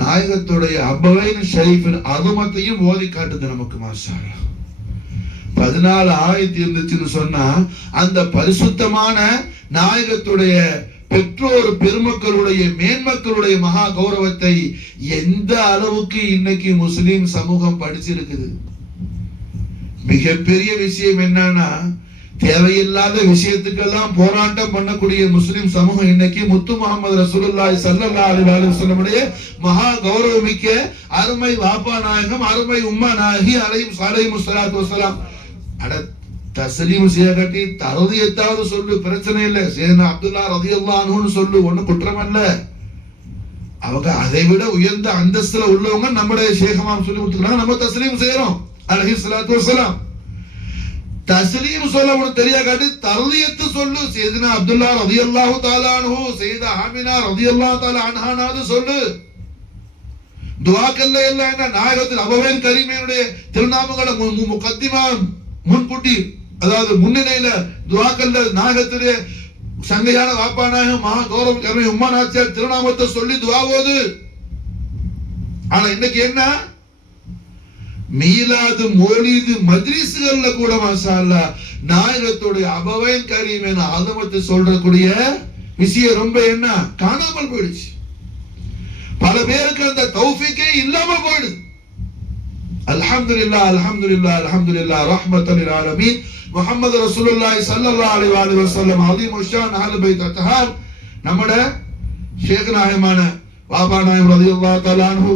நாயகத்துடைய அபவைன் ஷரீஃபின் அதுமத்தையும் ஓதி காட்டுது நமக்கு. மாஷா அல்லாஹ். 14 ஆயத்து இருந்துச்சுன்னு சொன்னா அந்த பரிசுத்தமான நாயகத்துடைய பெற்றோர் பெருமக்களுடைய மேன்மக்களுடைய மகா கௌரவத்தை எந்த அளவுக்கு இன்னைக்கு முஸ்லிம் சமூகம் படிச்சிருக்குது. மிகப்பெரிய விஷயம் என்னன்னா, தேவையில்லாத விஷயத்துக்கெல்லாம் போராட்டம் பண்ணக்கூடிய முஸ்லிம் சமூகம் இன்னைக்கு முத்து முஹம்மது ரசூலுல்லாஹி ஸல்லல்லாஹு அலைஹி வஸல்லம் மகா கௌரவமிக்க அருமை வாப்பா நாயகம் அருமை உம்மா நாயகி அலைஹிஸ்ஸலாத்து வஸலாம் அட தஸ்லீம் செய்யகட்டி தரதியத்தாவது சொல்லு, பிரச்சனை இல்லை. சையதுனா அப்துல்லாஹ் ரலியல்லாஹு அன்ஹுன்னு சொல்லு, ஒன்னும் குற்றம் அல்ல. அவங்க அதை விட உயர்ந்த அந்தஸ்துல உள்ளவங்க நம்முடைய ஷேഖமாம் சொல்லி கொடுத்துக்கிறாங்க, நம்ம தஸ்லீம் செய்யறோம் அலைஹிஸ்ஸலாத்து வஸலாம். தஸ்லீம் சொல்ல உனக்கு தெரியாகாட்டி தரதியத்து சொல்லு. சையதுனா அப்துல்லாஹ் ரலியல்லாஹு தஆலா அன்ஹு சையதா ஆமினா ரலியல்லாஹு தஆலா அன்ஹானாது சொல்லு. துஆக்கல்ல எல்லாம் என்ன, நாயகத்துல் அபவைன் கரீமினுடைய திருநாமங்களை முகத்திமா முன்கூட்டி, அதாவது முன்னிலையில துஆக்கல்ல நாயகத்துடைய சங்கையான வாப்பா நாயகம் மகா கௌரவ உம்மா நாச்சியார் திருநாமத்தை சொல்லி துஆ ஓது. ஆனா இன்னைக்கு என்ன, மீலாது மௌலிது மஜ்லிஸ்கள்ல கூட மாஷா அல்லாஹ் நாயகத்துடைய அபவைன் கரீமின் அஸமத்தை சொல்றக்கூடிய விஷயம் ரொம்ப என்ன காணாமல் போயிடுச்சு. பல பேருக்கு அந்த தௌஃபீக்கே இல்லாம போயிடுது. அல்ஹம்துலில்லாஹ் அல்ஹம்துலில்லாஹ் அல்ஹம்துலில்லாஹ் ரஹ்மத்தல் லில் ஆலமீன் முஹம்மது ரசூலுல்லாஹி ஸல்லல்லாஹு அலைஹி வஸல்லம் அலீமு ஷான் அஹ்லு பைத் அத்ஹார் நம்முடைய ஷேக் நாயகமான பாபா நாயகம் ரலியல்லாஹு தஆலா அன்ஹு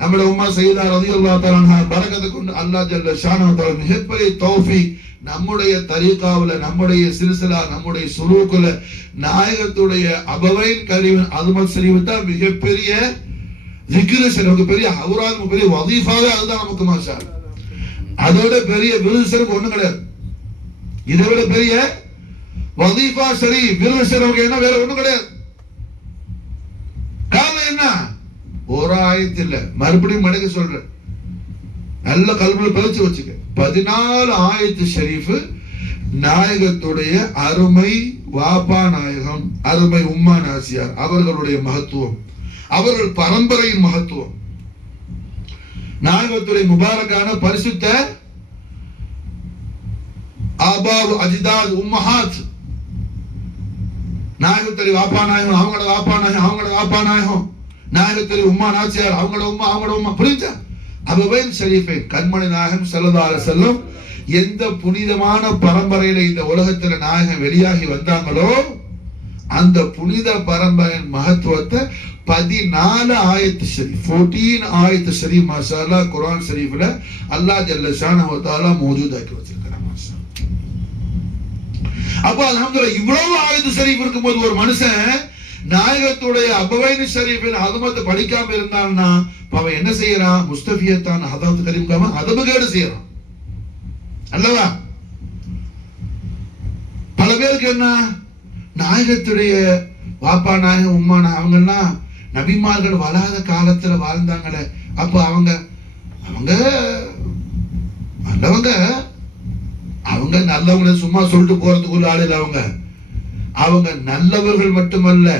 நம்முடைய உம்மா சையதா ரலியல்லாஹு தஆலா அன்ஹா பரக்கத்து கொண்டு அல்லாஹ் ஜல்ல ஷானஹு வ தஆலா மிகப்பெரிய தௌஃபீக் நம்முடைய தரீகாவுல நம்முடைய சில்சிலா நம்முடைய சுலூக்குல நாயகத்துடைய அபவைன் கரீமின் அஸமத் ஷரீஃப் தான் மிகப்பெரிய ஜிக்ரு நமக்கு பெரிய அவுராத் பெரிய வதீஃபாவே அதுதான் நமக்கு மாஷா அல்லாஹ். அதோட பெரிய விருது ஷரீஃப் ஒண்ணும் கிடையாது. இதை விட பெரிய வதீஃபா ஷரீஃப் விருது ஷரீஃப் என்ன வேற ஒண்ணும் கிடையாது. காரணம் என்ன? ஒரு ஆயத்து இல்ல, மறுபடியும் மடங்கு சொல்றேன், நல்ல கல்வியில பதிச்சு வச்சுக்க. 14 ஆயத்து ஷரீஃப் நாயகத்துடைய அருமை வாப்பா நாயகம், அருமை உம்மா நாசியார் அவர்களுடைய மகத்துவம், அவர்கள் பரம்பரையின் மகத்துவம், நாயகத்துடைய முபாரக்கான பரிசுத்த ஆபாவு அஜிதாத் உம்மஹாத், நாயகத்துடைய வாப்பா நாயகம் அவங்களோட வாப்பா நாயகம் அவங்களோட வாப்பா நாயகம், நாயகத்துடைய உம்மா நாச்சியார் அவங்களோட உம்மா புரிஞ்சா? அபவைன் ஷரீஃபை கண்மணி நாயகம் ஸல்லல்லாஹு அலைஹி வஸல்லம் எந்த புனிதமான பரம்பரையில இந்த உலகத்துல நாயகம் வெளியாகி வந்தாங்களோ அந்த புனித பரம்பரையின் மகத்துவத்தை 14 ஆயத்து ஷரீஃப் 14 ஆயத்து ஷரீஃப் மாஷா அல்லாஹ் குர்ஆன் ஷரீஃப்ல அல்லாஹ் ஜல்ல ஷானஹு வ தஆலா மௌஜூதாக்கி வச்சிருக்காங்க மாஷா. அப்ப அல்ஹம்துலில்லாஹ் இவ்வளவு ஆயத்து ஷரீஃப் இருக்கும்போது ஒரு மனுஷன் நாயகத்துடைய அபவைன் ஷரீஃபின் அதமத்தை படிக்காம இருந்தான்னா அவன் என்ன செய்யறான்? முஸ்தஃபியத்தான் ஹதரத் கரீம்காம அதபகேடு செய்யறான் அல்லவா? பல பேருக்கு என்ன, நாயகத்துடைய வாப்பா நாயகம் உம்மா அவங்கெல்லாம் நபிமார்கள் வளாத காலத்துல வாழ்ந்தாங்களே, அப்ப அவங்க அவங்க நல்லவங்க, அவங்க நல்லவங்க சும்மா சொல்லிட்டு போறதுக்குள்ள ஆளில் அவங்க நல்லவர்கள் மட்டுமல்ல,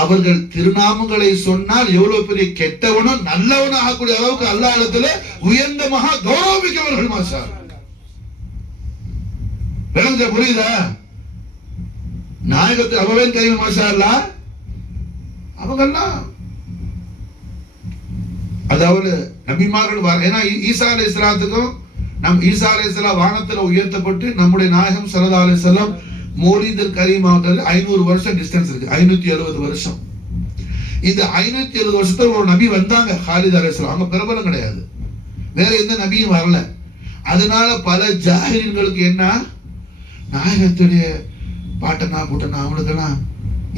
அவர்கள் திருநாமங்களை சொன்னால் எவ்வளவு பெரிய கெட்டவனும் நல்லவனும் ஆகக்கூடிய அளவுக்கு அல்லாஹ் இடத்துல உயர்ந்த மகா கௌரவிக்கவர்கள் மாஷா. விளங்க புரியுதா? நாயகத்து அபவைன் கரீம் மாஷா அல்லாஹ் அவங்கெல்லாம் அதாவது நபிமார்கள் ஏன்னா ஈசா அலைஹிஸ்ஸலாத்துக்கும் ஈசா அலைஹிஸ்ஸலாம் வானத்துல உயர்த்தப்பட்டு நம்முடைய நாயகம் ஸல்லல்லாஹு அலைஹி வஸல்லம் மௌலிதுல் கரீம் அவர்கள் 500 வருஷம் டிஸ்டன்ஸ் இருக்கு, 570 வருஷம். இந்த 570 வருஷத்துல ஒரு நபி வந்தாங்க ஹாலித் அலைஹிஸ்ஸலாம், அவங்க பிரபலம் கிடையாது, வேற எந்த நபியும் வரல. அதனால பல ஜாஹில்களுக்கு என்ன, நாயகத்துடைய பாட்டனா பூட்டனா அவங்களுக்கெல்லாம்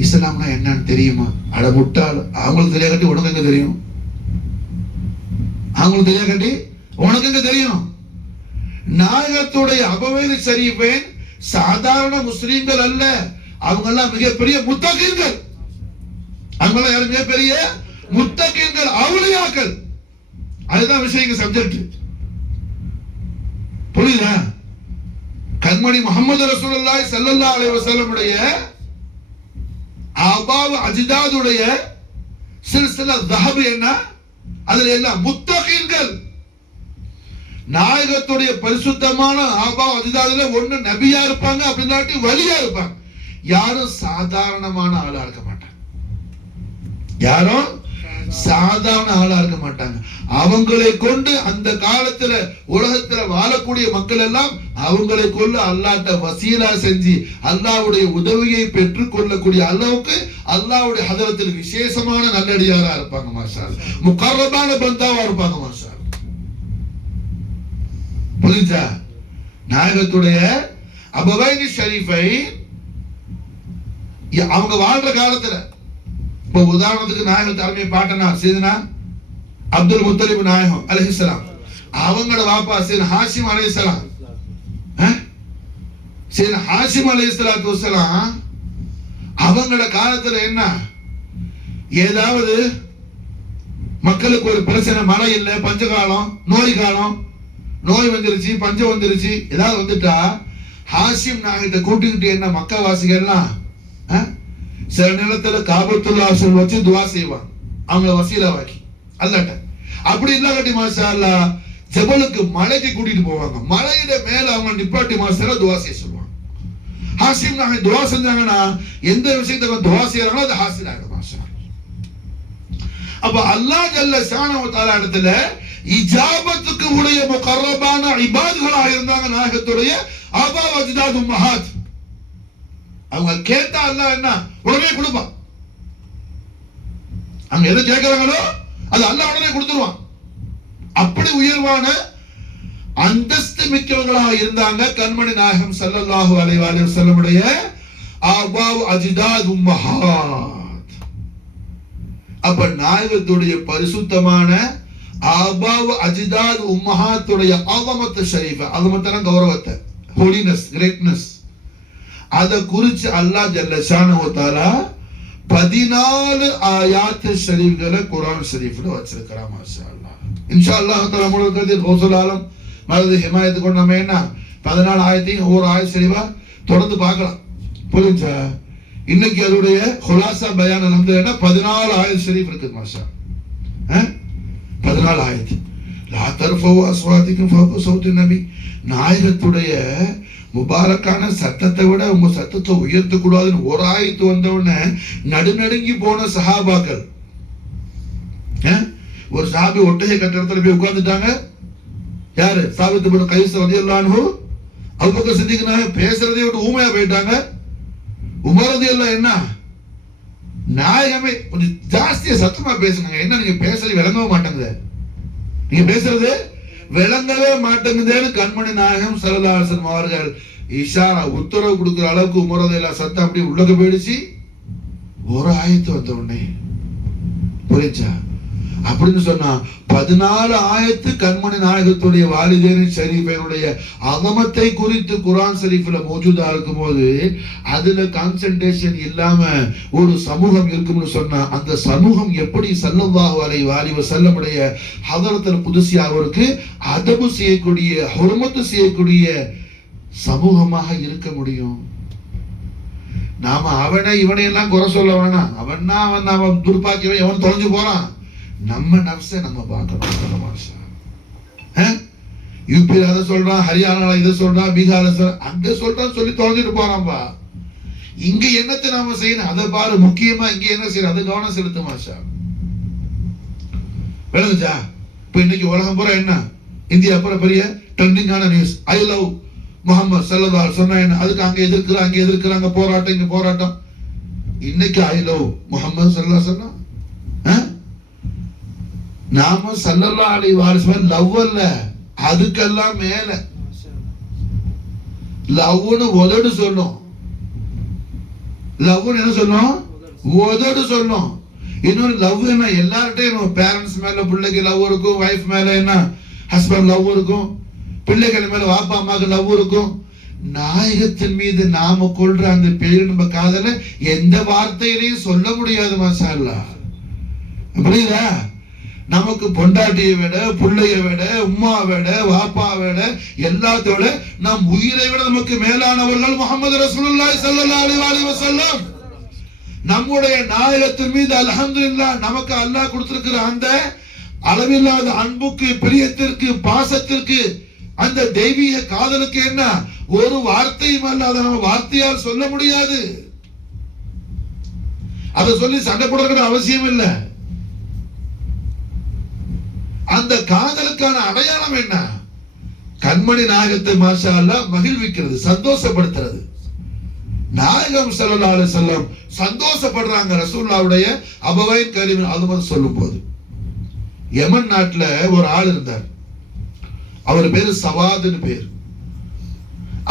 இஸ்லாம்னா என்னன்னு தெரியுமா? அட முட்டாள், அவங்களுக்கு தெரியா கட்டி உனக்கு எங்க தெரியும்? அவங்களுக்கு தெரியா கட்டி உனக்கு எங்க தெரியும்? நாயகத்துடைய அபவைன் ஷரீஃபை சாதாரண முஸ்லிம்கள் அல்ல, அவங்க எல்லாம் மிகப்பெரிய முத்தகீன்கள். அவங்க எல்லாம் யாரு? மிகப்பெரிய முத்தகீன்கள், அவுலியாக்கள். அதுதான் விஷயம், சப்ஜெக்ட் புரியுதா? கண்மணி முஹம்மது ரசூலுல்லாஹி ஸல்லல்லாஹு அலைஹி வஸல்லம் உடைய ஆபாவ் அஜ்தாதுடைய சில்சிலா தஹப் என்ன, அதுல எல்லாம் முத்தகீன்கள். நாயகத்துடைய பரிசுத்தமான ஆபாவ் அஜ்தாதுல ஒண்ணு நபியா இருப்பாங்க, அப்படி இல்லாட்டி வலியா இருப்பாங்க. யாரும் சாதாரணமான ஆளா இருக்க மாட்டாங்க, யாரும் சாதாரண ஆளா இருக்க மாட்டாங்க. அவங்களை கொண்டு அந்த காலத்துல உலகத்துல வாழக்கூடிய மக்கள் எல்லாம் அவங்களை கொண்டு அல்லாஹ்ட்ட வசீலா செஞ்சு அல்லாஹ்வுடைய உதவியை பெற்றுக் கொள்ளக்கூடிய அளவுக்கு அல்லாஹ்வுடைய ஹதரத்தில் விசேஷமான நல்லடியாரா இருப்பாங்க மாஷா அல்லாஹ், முகர்ரபான பந்தாவா இருப்பாங்க மாஷா அல்லாஹ். புரிஞ்சா? நாயகத்துடைய அபவைன் ஷரீஃபை அவங்க வாழ்ற காலத்துல, இப்போ உதாரணத்துக்கு நாயகத்து அருமை பாட்டனா சையதுனா அப்துல் முத்தலிப் நாயகம் அலைஹிஸ்ஸலாம், அவங்களோட வாப்பா சையதுனா ஹாஷிம் அலைஹிஸ்ஸலாம், சையதுனா ஹாஷிம் அலைஹிஸ்ஸலாத்து வஸலாம் அவங்களோட காலத்துல என்ன, ஏதாவது மக்களுக்கு ஒரு பிரச்சனை, மழை இல்லை, பஞ்சகாலம், நோய் காலம், நோய் வந்துருச்சு, பஞ்சம் வந்துருச்சு, ஏதாவது வந்துட்டா ஹாஷிம் நாயகத்தை கூட்டிக்கிட்டு என்ன மக்கா வாசிகள்லாம் சில நேரத்துல காபத்துல்லாஹ் வச்சு துவா செய்வாங்க, அவங்கள வசீலா வாக்கி அல்லாஹ்ட்ட. அப்படி இல்லாட்டி மாஷா அல்லாஹ் ஜபலுக்கு மலைக்கு கூட்டிட்டு போவாங்க, மலையில மேல அவங்க நிப்பாட்டி மாஷா துவா செய்ய சொல்லுவாங்க. ஹாஷிம் நாயகம் துவா செஞ்சாங்கன்னா எந்த விஷயத்தை துவா செய்யறாங்களோ அது ஹாசில் ஆகும் மாஷா. அப்ப அல்லாஹ் ஜல்ல ஷானஹு வ தஆலா இடத்துல இஜாபத்துக்கு உடைய முகர்ரபான இபாதுகளாக இருந்தாங்க நாயகத்துடைய ஆபாவ் அஜ்தாத் உம்மஹாத். அவங்க கேட்டா அல்லாஹ் என்ன உடனே கொடுப்பான், அவங்க எதை கேட்கிறாங்களோ அது அல்லாஹ் உடனே கொடுத்துருவான். அப்படி உயர்வான அந்தஸ்து மிக்கவர்களாக இருந்தாங்க கண்மணி நாயகம் ஸல்லல்லாஹு அலைஹி வஸல்லம் உடைய ஆபாவ் அஜ்தாத் உம்மஹாத். அப்ப நாயகத்துடைய பரிசுத்தமான ஆபாவ் அஜிதாத் உம்மஹாத்துடைய அஸமத் ஷரீஃப, அஸமத்தன கௌரவத்தை, ஹோலினஸ், கிரேட்னஸ், அதை குறிச்சு அல்லாஹ் ஜல்ல ஷானஹு வ தஆலா 14 ஆயாத் ஷரீஃப்களை குர்ஆன் ஷரீஃப்ல வச்சிருக்கிறான். மாஷா அல்லாஹ். இன்ஷா அல்லாஹ் தஆலா முழுக்கத்தில் கௌசுல் ஆலம் மனது ஹிமாயத்து கொண்டு நம்ம என்ன 14 ஆயத்தையும் ஒவ்வொரு ஆயத் ஷரீஃபா தொடர்ந்து பார்க்கலாம். புரிஞ்சா? இன்னைக்கு அதோடைய ஹுலாசா பயான் அல்ஹம்துலில்லாஹ் 14 ஆயத் ஷரீஃப் இருக்குது. மாஷா 14 ஆயத். லா தர்ஃபவு அஸ்வாதிக்கும் ஃபௌக சௌத்தி நபி, நாயகத்துடைய முபாரக்கான சத்தத்தை விட உங்க சத்தத்தை உயர்த்த கூடாதுன்னு ஒரு ஆயத்து வந்த உடனே நடுநடுங்கி போன சஹாபாக்கள். ஒரு சஹாபி ஒட்டகை கட்டடத்துல போய் உட்கார்ந்துட்டாங்க. யாரு? சாபித் இப்னு கைஸ் ரலியல்லாஹு அன்ஹு. அபூபக்கர் சித்திக் நாயகம் பேசுறதே விட்டு ஊமையா போயிட்டாங்க. உமர் ரலியல்லாஹு என்ன, நாயகமே கொஞ்சம் ஜாஸ்தியா சத்தமா பேசுங்க, என்ன நீங்க பேசுறது விளங்கவே மாட்டேங்குது, நீங்க பேசுறது விளங்கவே மாட்டேங்குதேன்னு கண்மணி நாயகம் ஸல்லல்லாஹு அலைஹி வஸல்லம் அவர்கள் இஷாரா உத்தரவு கொடுக்குற அளவுக்கு உமர் ரலியல்லாஹு சத்தம் அப்படியே உள்ளக போயிடுச்சு. ஒரு ஆயத்து வந்த உடனே புரிஞ்சா? அப்படின்னு சொன்னா 14 ஆயத்து கண்மணி நாயகத்துடைய வாலிதேனின் ஷரீஃபைனுடைய அஸமத்தை குறித்து குர்ஆன் ஷரீஃப்ல மௌஜூதா இருக்கும்போது அதுல கான்சென்ட்ரேஷன் இல்லாம ஒரு சமூகம் இருக்கும்னு சொன்னா அந்த சமூகம் எப்படி ஸல்லல்லாஹு அலைஹி வஸல்லமுடைய ஹதரத்துல் குதுஸி அவருக்கு அதபு செய்யக்கூடிய, ஹுர்மத்து செய்யக்கூடிய சமூகமாக இருக்க முடியும்? நாம அவனை இவனை எல்லாம் குறை சொல்ல வேணாம். அவன் துர்பாக்கியவன், எவன் தொலைஞ்சு போறான். நம்ம நஃப்ஸை நம்ம பார்க்கணும். யூபியில் அதை சொல்றான், ஹரியானால இதை சொல்றான், பீகார்ல அங்க சொல்றான் சொல்லி தொலைஞ்சிட்டு போறான்பா. இங்க என்னத்தை நாம செய்யணும் அதை பாரு. முக்கியமா இங்க என்ன செய்யணும் அது கவனம் செலுத்து. மாஷா விளங்குச்சா? இப்ப இன்னைக்கு உலகம் பூரா என்ன, இந்தியா பூரா பெரிய ட்ரெண்டிங்கான நியூஸ் ஐ லவ் முஹம்மது ஸல்லல்லாஹு அலைஹி சொன்னா என்ன, அதுக்கு அங்க எதிர்க்கிறாங்க போராட்டம், இங்க போராட்டம். இன்னைக்கு ஐ லவ் முஹம்மது ஸல்லல்லாஹு அலைஹி வஸல்லம், நாம ஸல்லல்லாஹு அலைஹி வஸல்லம் லவ் அல்ல, அதுக்கெல்லாம் மேல லவ்னு உதடு சொல்லும். லவ்னு என்ன சொல்லும்? உதடு சொல்லும். இன்னொரு லவ் என்ன, எல்லார்ட்டையும் பேரண்ட்ஸ் மேல பிள்ளைக்கு லவ் இருக்கும், வைஃப் மேல என்ன ஹஸ்பண்ட் லவ் இருக்கும், பிள்ளைகள் மேல வாப்பா அம்மாக்கு லவ் இருக்கும். நாயகத்தின் மீது நாம கொள்ற அந்த பேரின்ப காதலை எந்த வார்த்தையிலையும் சொல்ல முடியாது. மாஷா அல்லாஹ். புரியுதா? நமக்கு பொண்டாட்டியை விட, பிள்ளைய விட, உம்மா விட, வாப்பா விட, எல்லாத்தோட நம் உயிரை விட நமக்கு மேலானவர்கள் முஹம்மது ரசூலுல்லாஹி ஸல்லல்லாஹு அலைஹி வஸல்லம். நம்முடைய நாயகத்தின் மீது அல்ஹம்துலில்லாஹ் நமக்கு அல்லாஹ் கொடுத்திருக்கிற அந்த அளவில்லாத அன்புக்கு, பிரியத்திற்கு, பாசத்திற்கு, அந்த தெய்வீக காதலுக்கு என்ன ஒரு வார்த்தையும் அல்ல, அதை நம்ம வார்த்தையால் சொல்ல முடியாது. அதை சொல்லி சண்டை போடுற அவசியம் இல்லை. அந்த காதலுக்கான அடையாளம் என்ன? கண்மணி நாயகத்தை மாஷா அல்லாஹ் மகிழ்விக்கிறது, சந்தோஷப்படுத்துறது. நாயகம் ஸல்லல்லாஹு அலைஹி வஸல்லம் சந்தோஷப்படுறாங்க ரசூலுல்லாஹ்வுடைய அபவைன் கரீமின் அதுமத் சொல்லும் போது. யமன் நாட்டுல ஒரு ஆள் இருந்தார். அவர் பேரு சவாதுன்னு பேர்.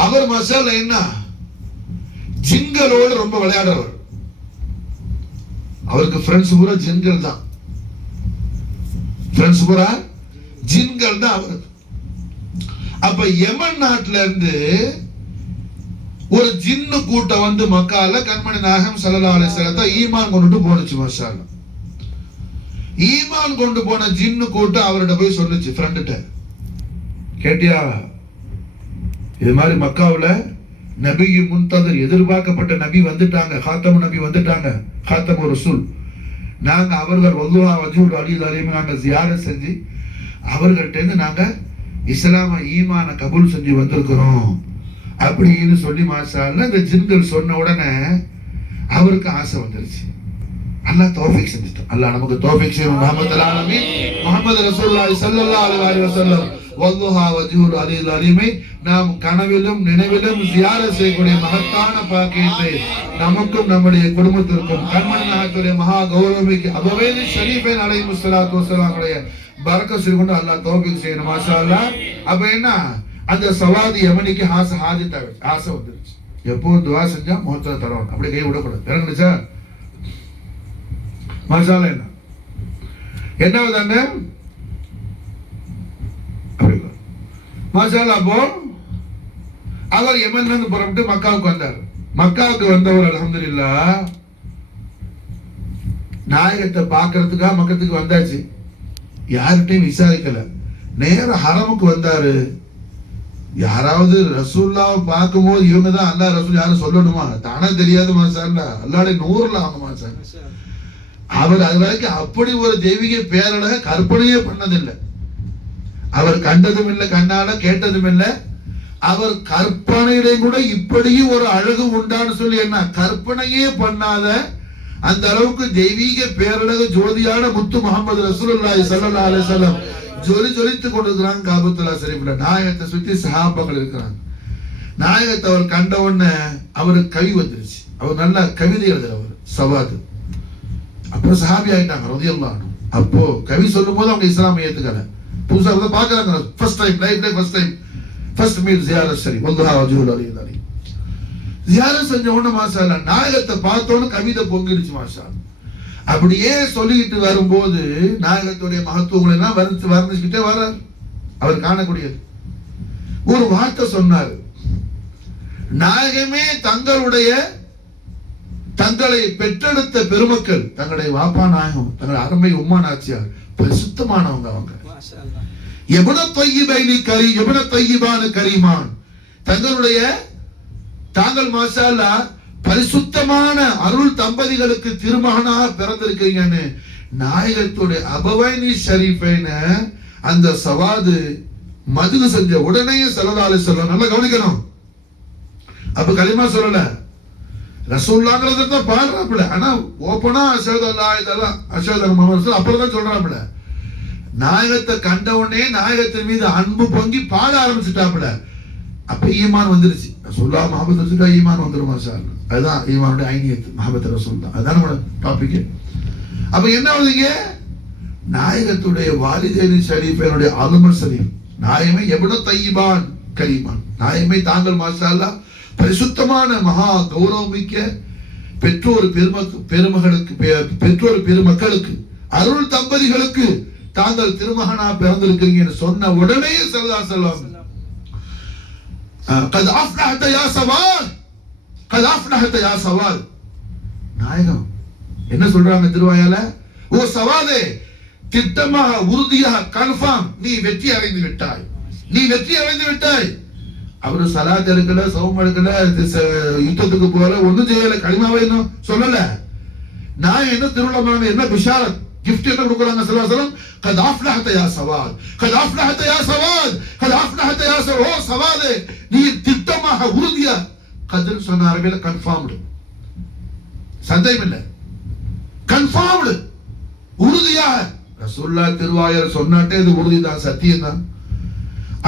அவர் மாஷா அல்லாஹ் என்ன ஜின்களோடு ரொம்ப விளையாடுறவர். அவருக்கு ஃப்ரெண்ட்ஸ் பூரா ஜின்கள் தான். ஜின்கள் தான் அவருக்கு. அப்ப யமன் நாட்டுல இருந்து ஒரு ஜின்னு கூட்டம் வந்து மக்கால கண்மணி நாயகம் ஸல்லல்லாஹு அலைஹி வஸல்லம் ஈமான் கொண்டுட்டு போனுச்சு. மாஷா அல்லாஹ். ஈமான் கொண்டு போன ஜின்னு கூட்டம் அவர்கிட்ட போய் சொல்லுச்சு, ஃப்ரெண்ட்ட, கேட்டியா இது மாதிரி மக்காவுல நபி முன்ததர் எதிர்பார்க்கப்பட்ட நபி வந்துட்டாங்க, காத்தம் நபி வந்துட்டாங்க, காத்தம் ரசூல். நாங்க அவர்கள் வல்லுஹா வஜ்ஹுல் அலி அலைஹி நாங்க ஜியாரத் செஞ்சு அவர்கள்ட்ட இருந்து நாங்க இஸ்லாம ஈமான கபூல் செஞ்சு வந்திருக்கிறோம் அப்படின்னு சொல்லி மாஷா அல்லாஹ் இந்த ஜின்கள் சொன்ன உடனே அவருக்கு ஆசை வந்துருச்சு. அல்லாஹ் தௌஃபீக் செஞ்சுட்டான். அல்லாஹ் நமக்கு தௌஃபீக் செய்யணும். ரஹ்மத்துல் ஆலமீன் முஹம்மது ரசூலுல்லாஹி ஸல்லல்லாஹு அலைஹி வஸல்லம் வல்லுஹா வஜ்ஹுல் அலி அலைஹி நாம் கனவிலும் நினைவிலும் ஜியாரத் செய்யக்கூடிய மகத்தான பாக்கியத்தை நமக்கும் நம்முடைய குடும்பத்திற்கும் கண்மணி நாயகத்துடைய மகா கௌரவமிக்கு அபவைன் ஷரீஃபைன் அலைஹிம் ஸலாத்து வஸலாமுடைய பரக்கத் செய்து அல்லாஹ் தௌஃபீக் செய்யணும். மாஷா அல்லாஹ். அப்ப என்ன, அந்த சவாதி யமனிக்கு ஆசை வந்துருச்சு. எப்போ துவா செஞ்சா முகத்துல தரணும், அப்படி கை விடக்கூடாது. இறங்குச்சா மாஷா அல்லாஹ். என்ன என்னாவது அண்ணன் மாஷால்லா. அப்போ அவர் யமன்ல இருந்து புறப்பட்டு மக்காவுக்கு வந்தார். மக்காவுக்கு வந்தவர் அல்ஹம்துலில்லாஹ் நாயகத்தை பார்க்கறதுக்காக மக்கத்துக்கு வந்தாச்சு. யார்கிட்டையும் விசாரிக்கல, நேர ஹரமுக்கு வந்தாரு. யாராவது ரசூல்லாவை பார்க்கும்போது இவங்க தான் அல்லாஹ் ரசூல் யாரும் சொல்லணுமா? தானே தெரியாது மாஷால்லா, அல்லாஹ்வுடைய நூறுல அவங்க மாஷால்லா. அவர் அது வரைக்கும் அப்படி ஒரு தெய்வீக பேரழக கற்பனையே பண்ணதில்லை. அவர் கண்டதும் இல்லை, கண்ணால கேட்டதும் இல்லை. அவர் கற்பனையிலே கூட இப்படியும் ஒரு அழகு உண்டான்னு சொல்லி என்ன கற்பனையே பண்ணாத அந்த அளவுக்கு தெய்வீக பேரழகு ஜோதியான முத்து முகமது ரசூலுல்லாஹி ஸல்லல்லாஹு அலைஹி வஸல்லம் ஜொலித்துக் கொண்டிருக்கிறாங்க. காபத்துல்லா ஷரீஃப்ல நாயகத்தை சுத்தி சஹாபாக்கள் இருக்கிறாங்க. நாயகத்தை அவர் கண்ட உடனே அவருக்கு கவி வந்துருச்சு. அவர் நல்ல கவிதை எழுதுறவர் சவாது. அப்புறம் சஹாபி ஆயிட்டாங்க ரலியல்லாஹு அன்ஹு. அப்போ கவி சொல்லும் போது அவங்க இஸ்லாமை ஏத்துக்கல. புதுசா வந்து பாக்குறாங்க, ஃபர்ஸ்ட் டைம் லைஃப்ல ஃபர்ஸ்ட் டைம் ஃபர்ஸ்ட் மீல் ஜியாரத் ஷரீஃப் வல்லாஹு வஜ்ஹுல் அலீல் அலி ஜியாரத் செஞ்ச உடனே மாஷால்லா நாயகத்தை பார்த்தோன்னு கவிதை பொங்கிடுச்சு மாஷால்லா. அப்படியே சொல்லிக்கிட்டு வரும்போது நாயகத்துடைய மகத்துவங்களை எல்லாம் வர்ணிச்சுக்கிட்டே வர்றார். அவர் காணக்கூடியது ஒரு வார்த்தை சொன்னார், நாயகமே தங்களை பெற்றெடுத்த பெருமக்கள், தங்களுடைய வாப்பா நாயகம், தங்களுடைய அருமை உம்மா நாச்சியார் பரிசுத்தமானவங்க. அவங்க எபுன தொய்யிபைனி கரி எபுன தொய்யிபானு கரீமான், தாங்கள் மாஷால்லா பரிசுத்தமான அருள் தம்பதிகளுக்கு திருமகனாக பிறந்திருக்கீங்கன்னு நாயகத்துடைய அபவைனி ஷரீஃபைன அந்த சவாது மதுகு செஞ்ச உடனே ஸல்லல்லாஹு அலைஹி வஸல்லம் நல்லா கவனிக்கணும். அப்ப கலிமா சொல்லல, ரசூலுல்லாஹ்ங்கறத தான் பாடுறாப்ல. ஆனா ஓபனா அஷ்ஹது அல்லா இலாஹ இல்லல்லாஹ் அஷ்ஹது அன்ன முஹம்மது ரசூல் அப்புறம் தான் சொல்றாப்ல. நாயகத்தை கண்ட உடனே நாயகத்தின் மீது அன்பு பொங்கி பாட ஆரம்பிச்சுட்டாப்ல. அப்ப ஈமான் வந்துருச்சு. ரசூலுல்லாஹ் முஹம்மது ரசூலுல்லாஹ் ஈமான் வந்துரும் மாஷாஅல்லாஹ். அதுதான் ஈமானுடைய ஐனியத் முஹம்மது ரசூலுல்லாஹ். அதுதான் நம்ம டாபிக். அப்ப என்ன ஆகுதுங்க, நாயகத்துடைய வாலிதைனி ஷரீஃபனுடைய அலுமல் ஷரீஃப் நாயகமே எபுன தொய்யிபான் கரீமான், நாயகமே தாங்கள் மாஷாஅல்லாஹ் பரிசுத்தமான மகா கௌரவமிக்க பெற்றோர் பெருமக்களுக்கு அருள் தம்பதிகளுக்கு தாங்கள் திருமகனா பிறந்திருக்கிறீங்கன்னு சொன்ன உடனே ஸல்லல்லாஹு அலைஹி வஸல்லம் கத் அஃப்லஹத யா சவால், கத் அஃப்லஹத யா சவால். நாயகம் என்ன சொல்றாங்க திருவாயால, ஓ சவாலே, திட்டமாக உறுதியாக கன்ஃபார்ம் நீ வெற்றி அடைந்து விட்டாய், நீ வெற்றி அடைந்து விட்டாய். அவரு சலாத் எடுக்கல, சௌம் எடுக்கல, யுத்தத்துக்கு போல, ஒண்ணும் செய்யல, கலிமாவை இன்னும் சொல்லல. நான் என்ன திருவிழமான என்ன பிஷாரத் கிஃப்ட் என்ன கொடுக்குறாங்க ஸல்லல்லாஹு அலைஹி வஸல்லம், கத் அஃப்லஹத யா சவால், கத் அஃப்லஹத யா சவால், கத் அஃப்லஹத யா சவால். ஓ சவாலே, நீ திட்டமாக உறுதியா, கத்ர் சொன்ன அரபியில கன்ஃபார்ம்டு, சந்தேகம் இல்லை, கன்ஃபார்ம்டு உறுதியாக. ரசூலுல்லாஹ் திருவாயால சொன்னாட்டே இது உறுதிதான், சத்தியம் தான்.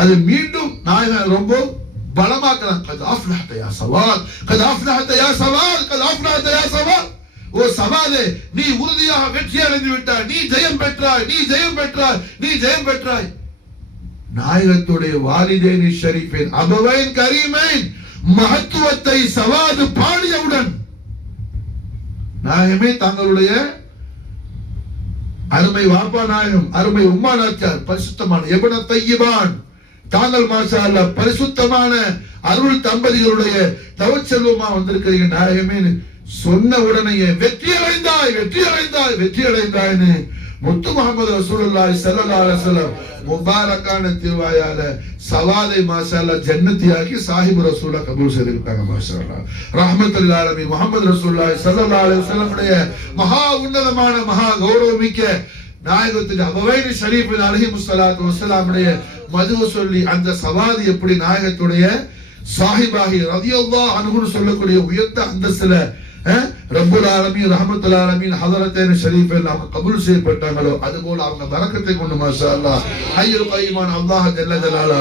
அது மீண்டும் நாயகம் ரொம்ப பலமாக்குறான். கத் அஃப்லஹத யா சவால், கத் அஃப்லஹத யா சவால், கத் அஃப்லஹத யா சவால். ஓ சவாலே, நீ உறுதியாக வெற்றி அடைந்து விட்டாய், நீ ஜெயம் பெற்றாய், நீ ஜெயம் பெற்றாய், நீ ஜெயம் பெற்றாய். நாயகத்துடைய வாலிதைனி ஷரீஃபின் அபவைன் கரீமைன் மகத்துவத்தை சவாது பாடியவுடன் நாயகமே தங்களுடைய அருமை வாப்பா நாயகம், அருமை உம்மா நாச்சியார் பரிசுத்தமான எபுன தொய்யிபான், தாங்கள் மாஷாஅல்லாஹ் பரிசுத்தமான அருள் தம்பதிகளுடைய தவச்செல்வமா வந்திருக்கிறீங்க நாயகமே சொன்ன உடனே வெற்றி அடைந்தாய், வெற்றி அடைந்தாய், வெற்றி அடைந்தாய்னு முத்து முஹம்மது ரசூலுல்லாஹி ஸல்லல்லாஹு அலைஹி வஸல்லம் முபாரக்கான திருவாயால சவாதை மாஷாஅல்லாஹ் ஜன்னத்தியாக்கி சாஹிப் ரசூலா கபூல் செய்திருக்காங்க மாஷாஅல்லாஹ். ரஹ்மத்துல் ஆலமீன் முஹம்மது ரசூலுல்லாஹி ஸல்லல்லாஹு அலைஹி வஸல்லம் உடைய மகா உன்னதமான மகா கௌரவமிக்க நாயகத்துக்கு அபவைனி ஷரீஃபின் அலைஹிஸ்ஸலாத்து வஸ்ஸலாமுடைய மதுவு சொல்லி அந்த சவாதி எப்படி நாயகத்துடைய சாஹிபாகி ரலியல்லாஹு அன்ஹு சொல்லக்கூடிய உயர்ந்த அந்தஸ்துல ரப்புல் ஆலமீன் ரஹ்மத்துல் ஆலமீன் ஹதரத்தைன் ஷரீஃபில் அவங்க கபூல் செய்யப்பட்டாங்களோ அதுபோல அவங்க பரக்கத்தை கொண்டு மாஷாஅல்லாஹ் ஹய்யுல் கய்யூம் அல்லாஹ் ஜல்ல ஜலாலா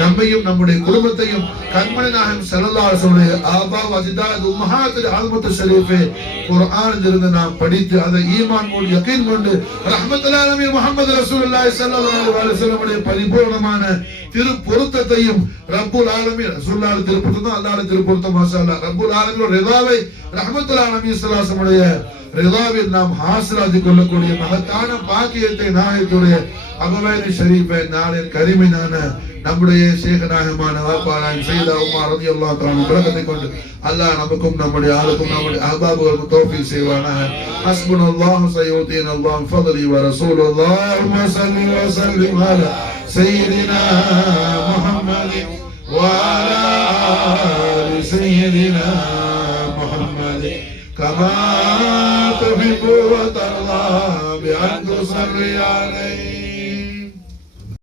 நம்மையும் நம்முடைய குடும்பத்தையும் கண்மணி நாயகம் ஸல்லல்லாஹு அலைஹி வஸல்லம் ஆபா வஜ்தாத் உம்மஹாத்துல் ஆல்மத்து ஷரீஃபே குர்ஆனில் இருந்து நாம் படித்து அதை ஈமான் கொண்டு யகீன் கொண்டு ரஹ்மத்துல் ஆலமீன் முஹம்மது ரசூலுல்லாஹி ஸல்லல்லாஹு அலைஹி வஸல்லம் உடைய பரிபூர்ணமான திரு பொருத்தத்தையும் ரப்புல் ஆலமீன் ரசூலுல்லாஹி திருப்பொருத்தம் அல்லாஹ்வுடைய திருப்பொருத்தம் மாஷாஅல்லாஹ் ரப்புல் ஆலமீன் ரிதாவை ரஹ்மத்துல் ஆலமீன் ஸல்லல்லாஹு அலைஹி வஸல்லம் ரிலாவில் நாம் ஹாசிலாதி கொள்ளக்கூடிய மகத்தான பாக்கியத்தை நாயகத்துடைய அபவைனி ஷரீஃபை நாளின் கரிமையான நம்முடைய சேகநாயகமான வாப்பாராயம் செய்த உமார் ரலியல்லாஹு தஆலா பரக்கத்தை கொண்டு அல்லாஹ் நமக்கும் நம்முடைய ஆளுக்கும் நம்முடைய அஹ்பாபுகளுக்கும் தௌஃபீக் செய்வானாக. ஹஸ்புனல்லாஹு சய்யுதீன அல்லாஹ் ஃபضلி வ ரசூலுல்லாஹி ஸல்லி வ சல்லிம் அலா சய்யிதினா முஹம்மதின் வ அலா ஆலி சய்யிதினா முஹம்மதின் கமா துஹிப்பு வ தர்லா பி அன் துஸல்லி அலைஹி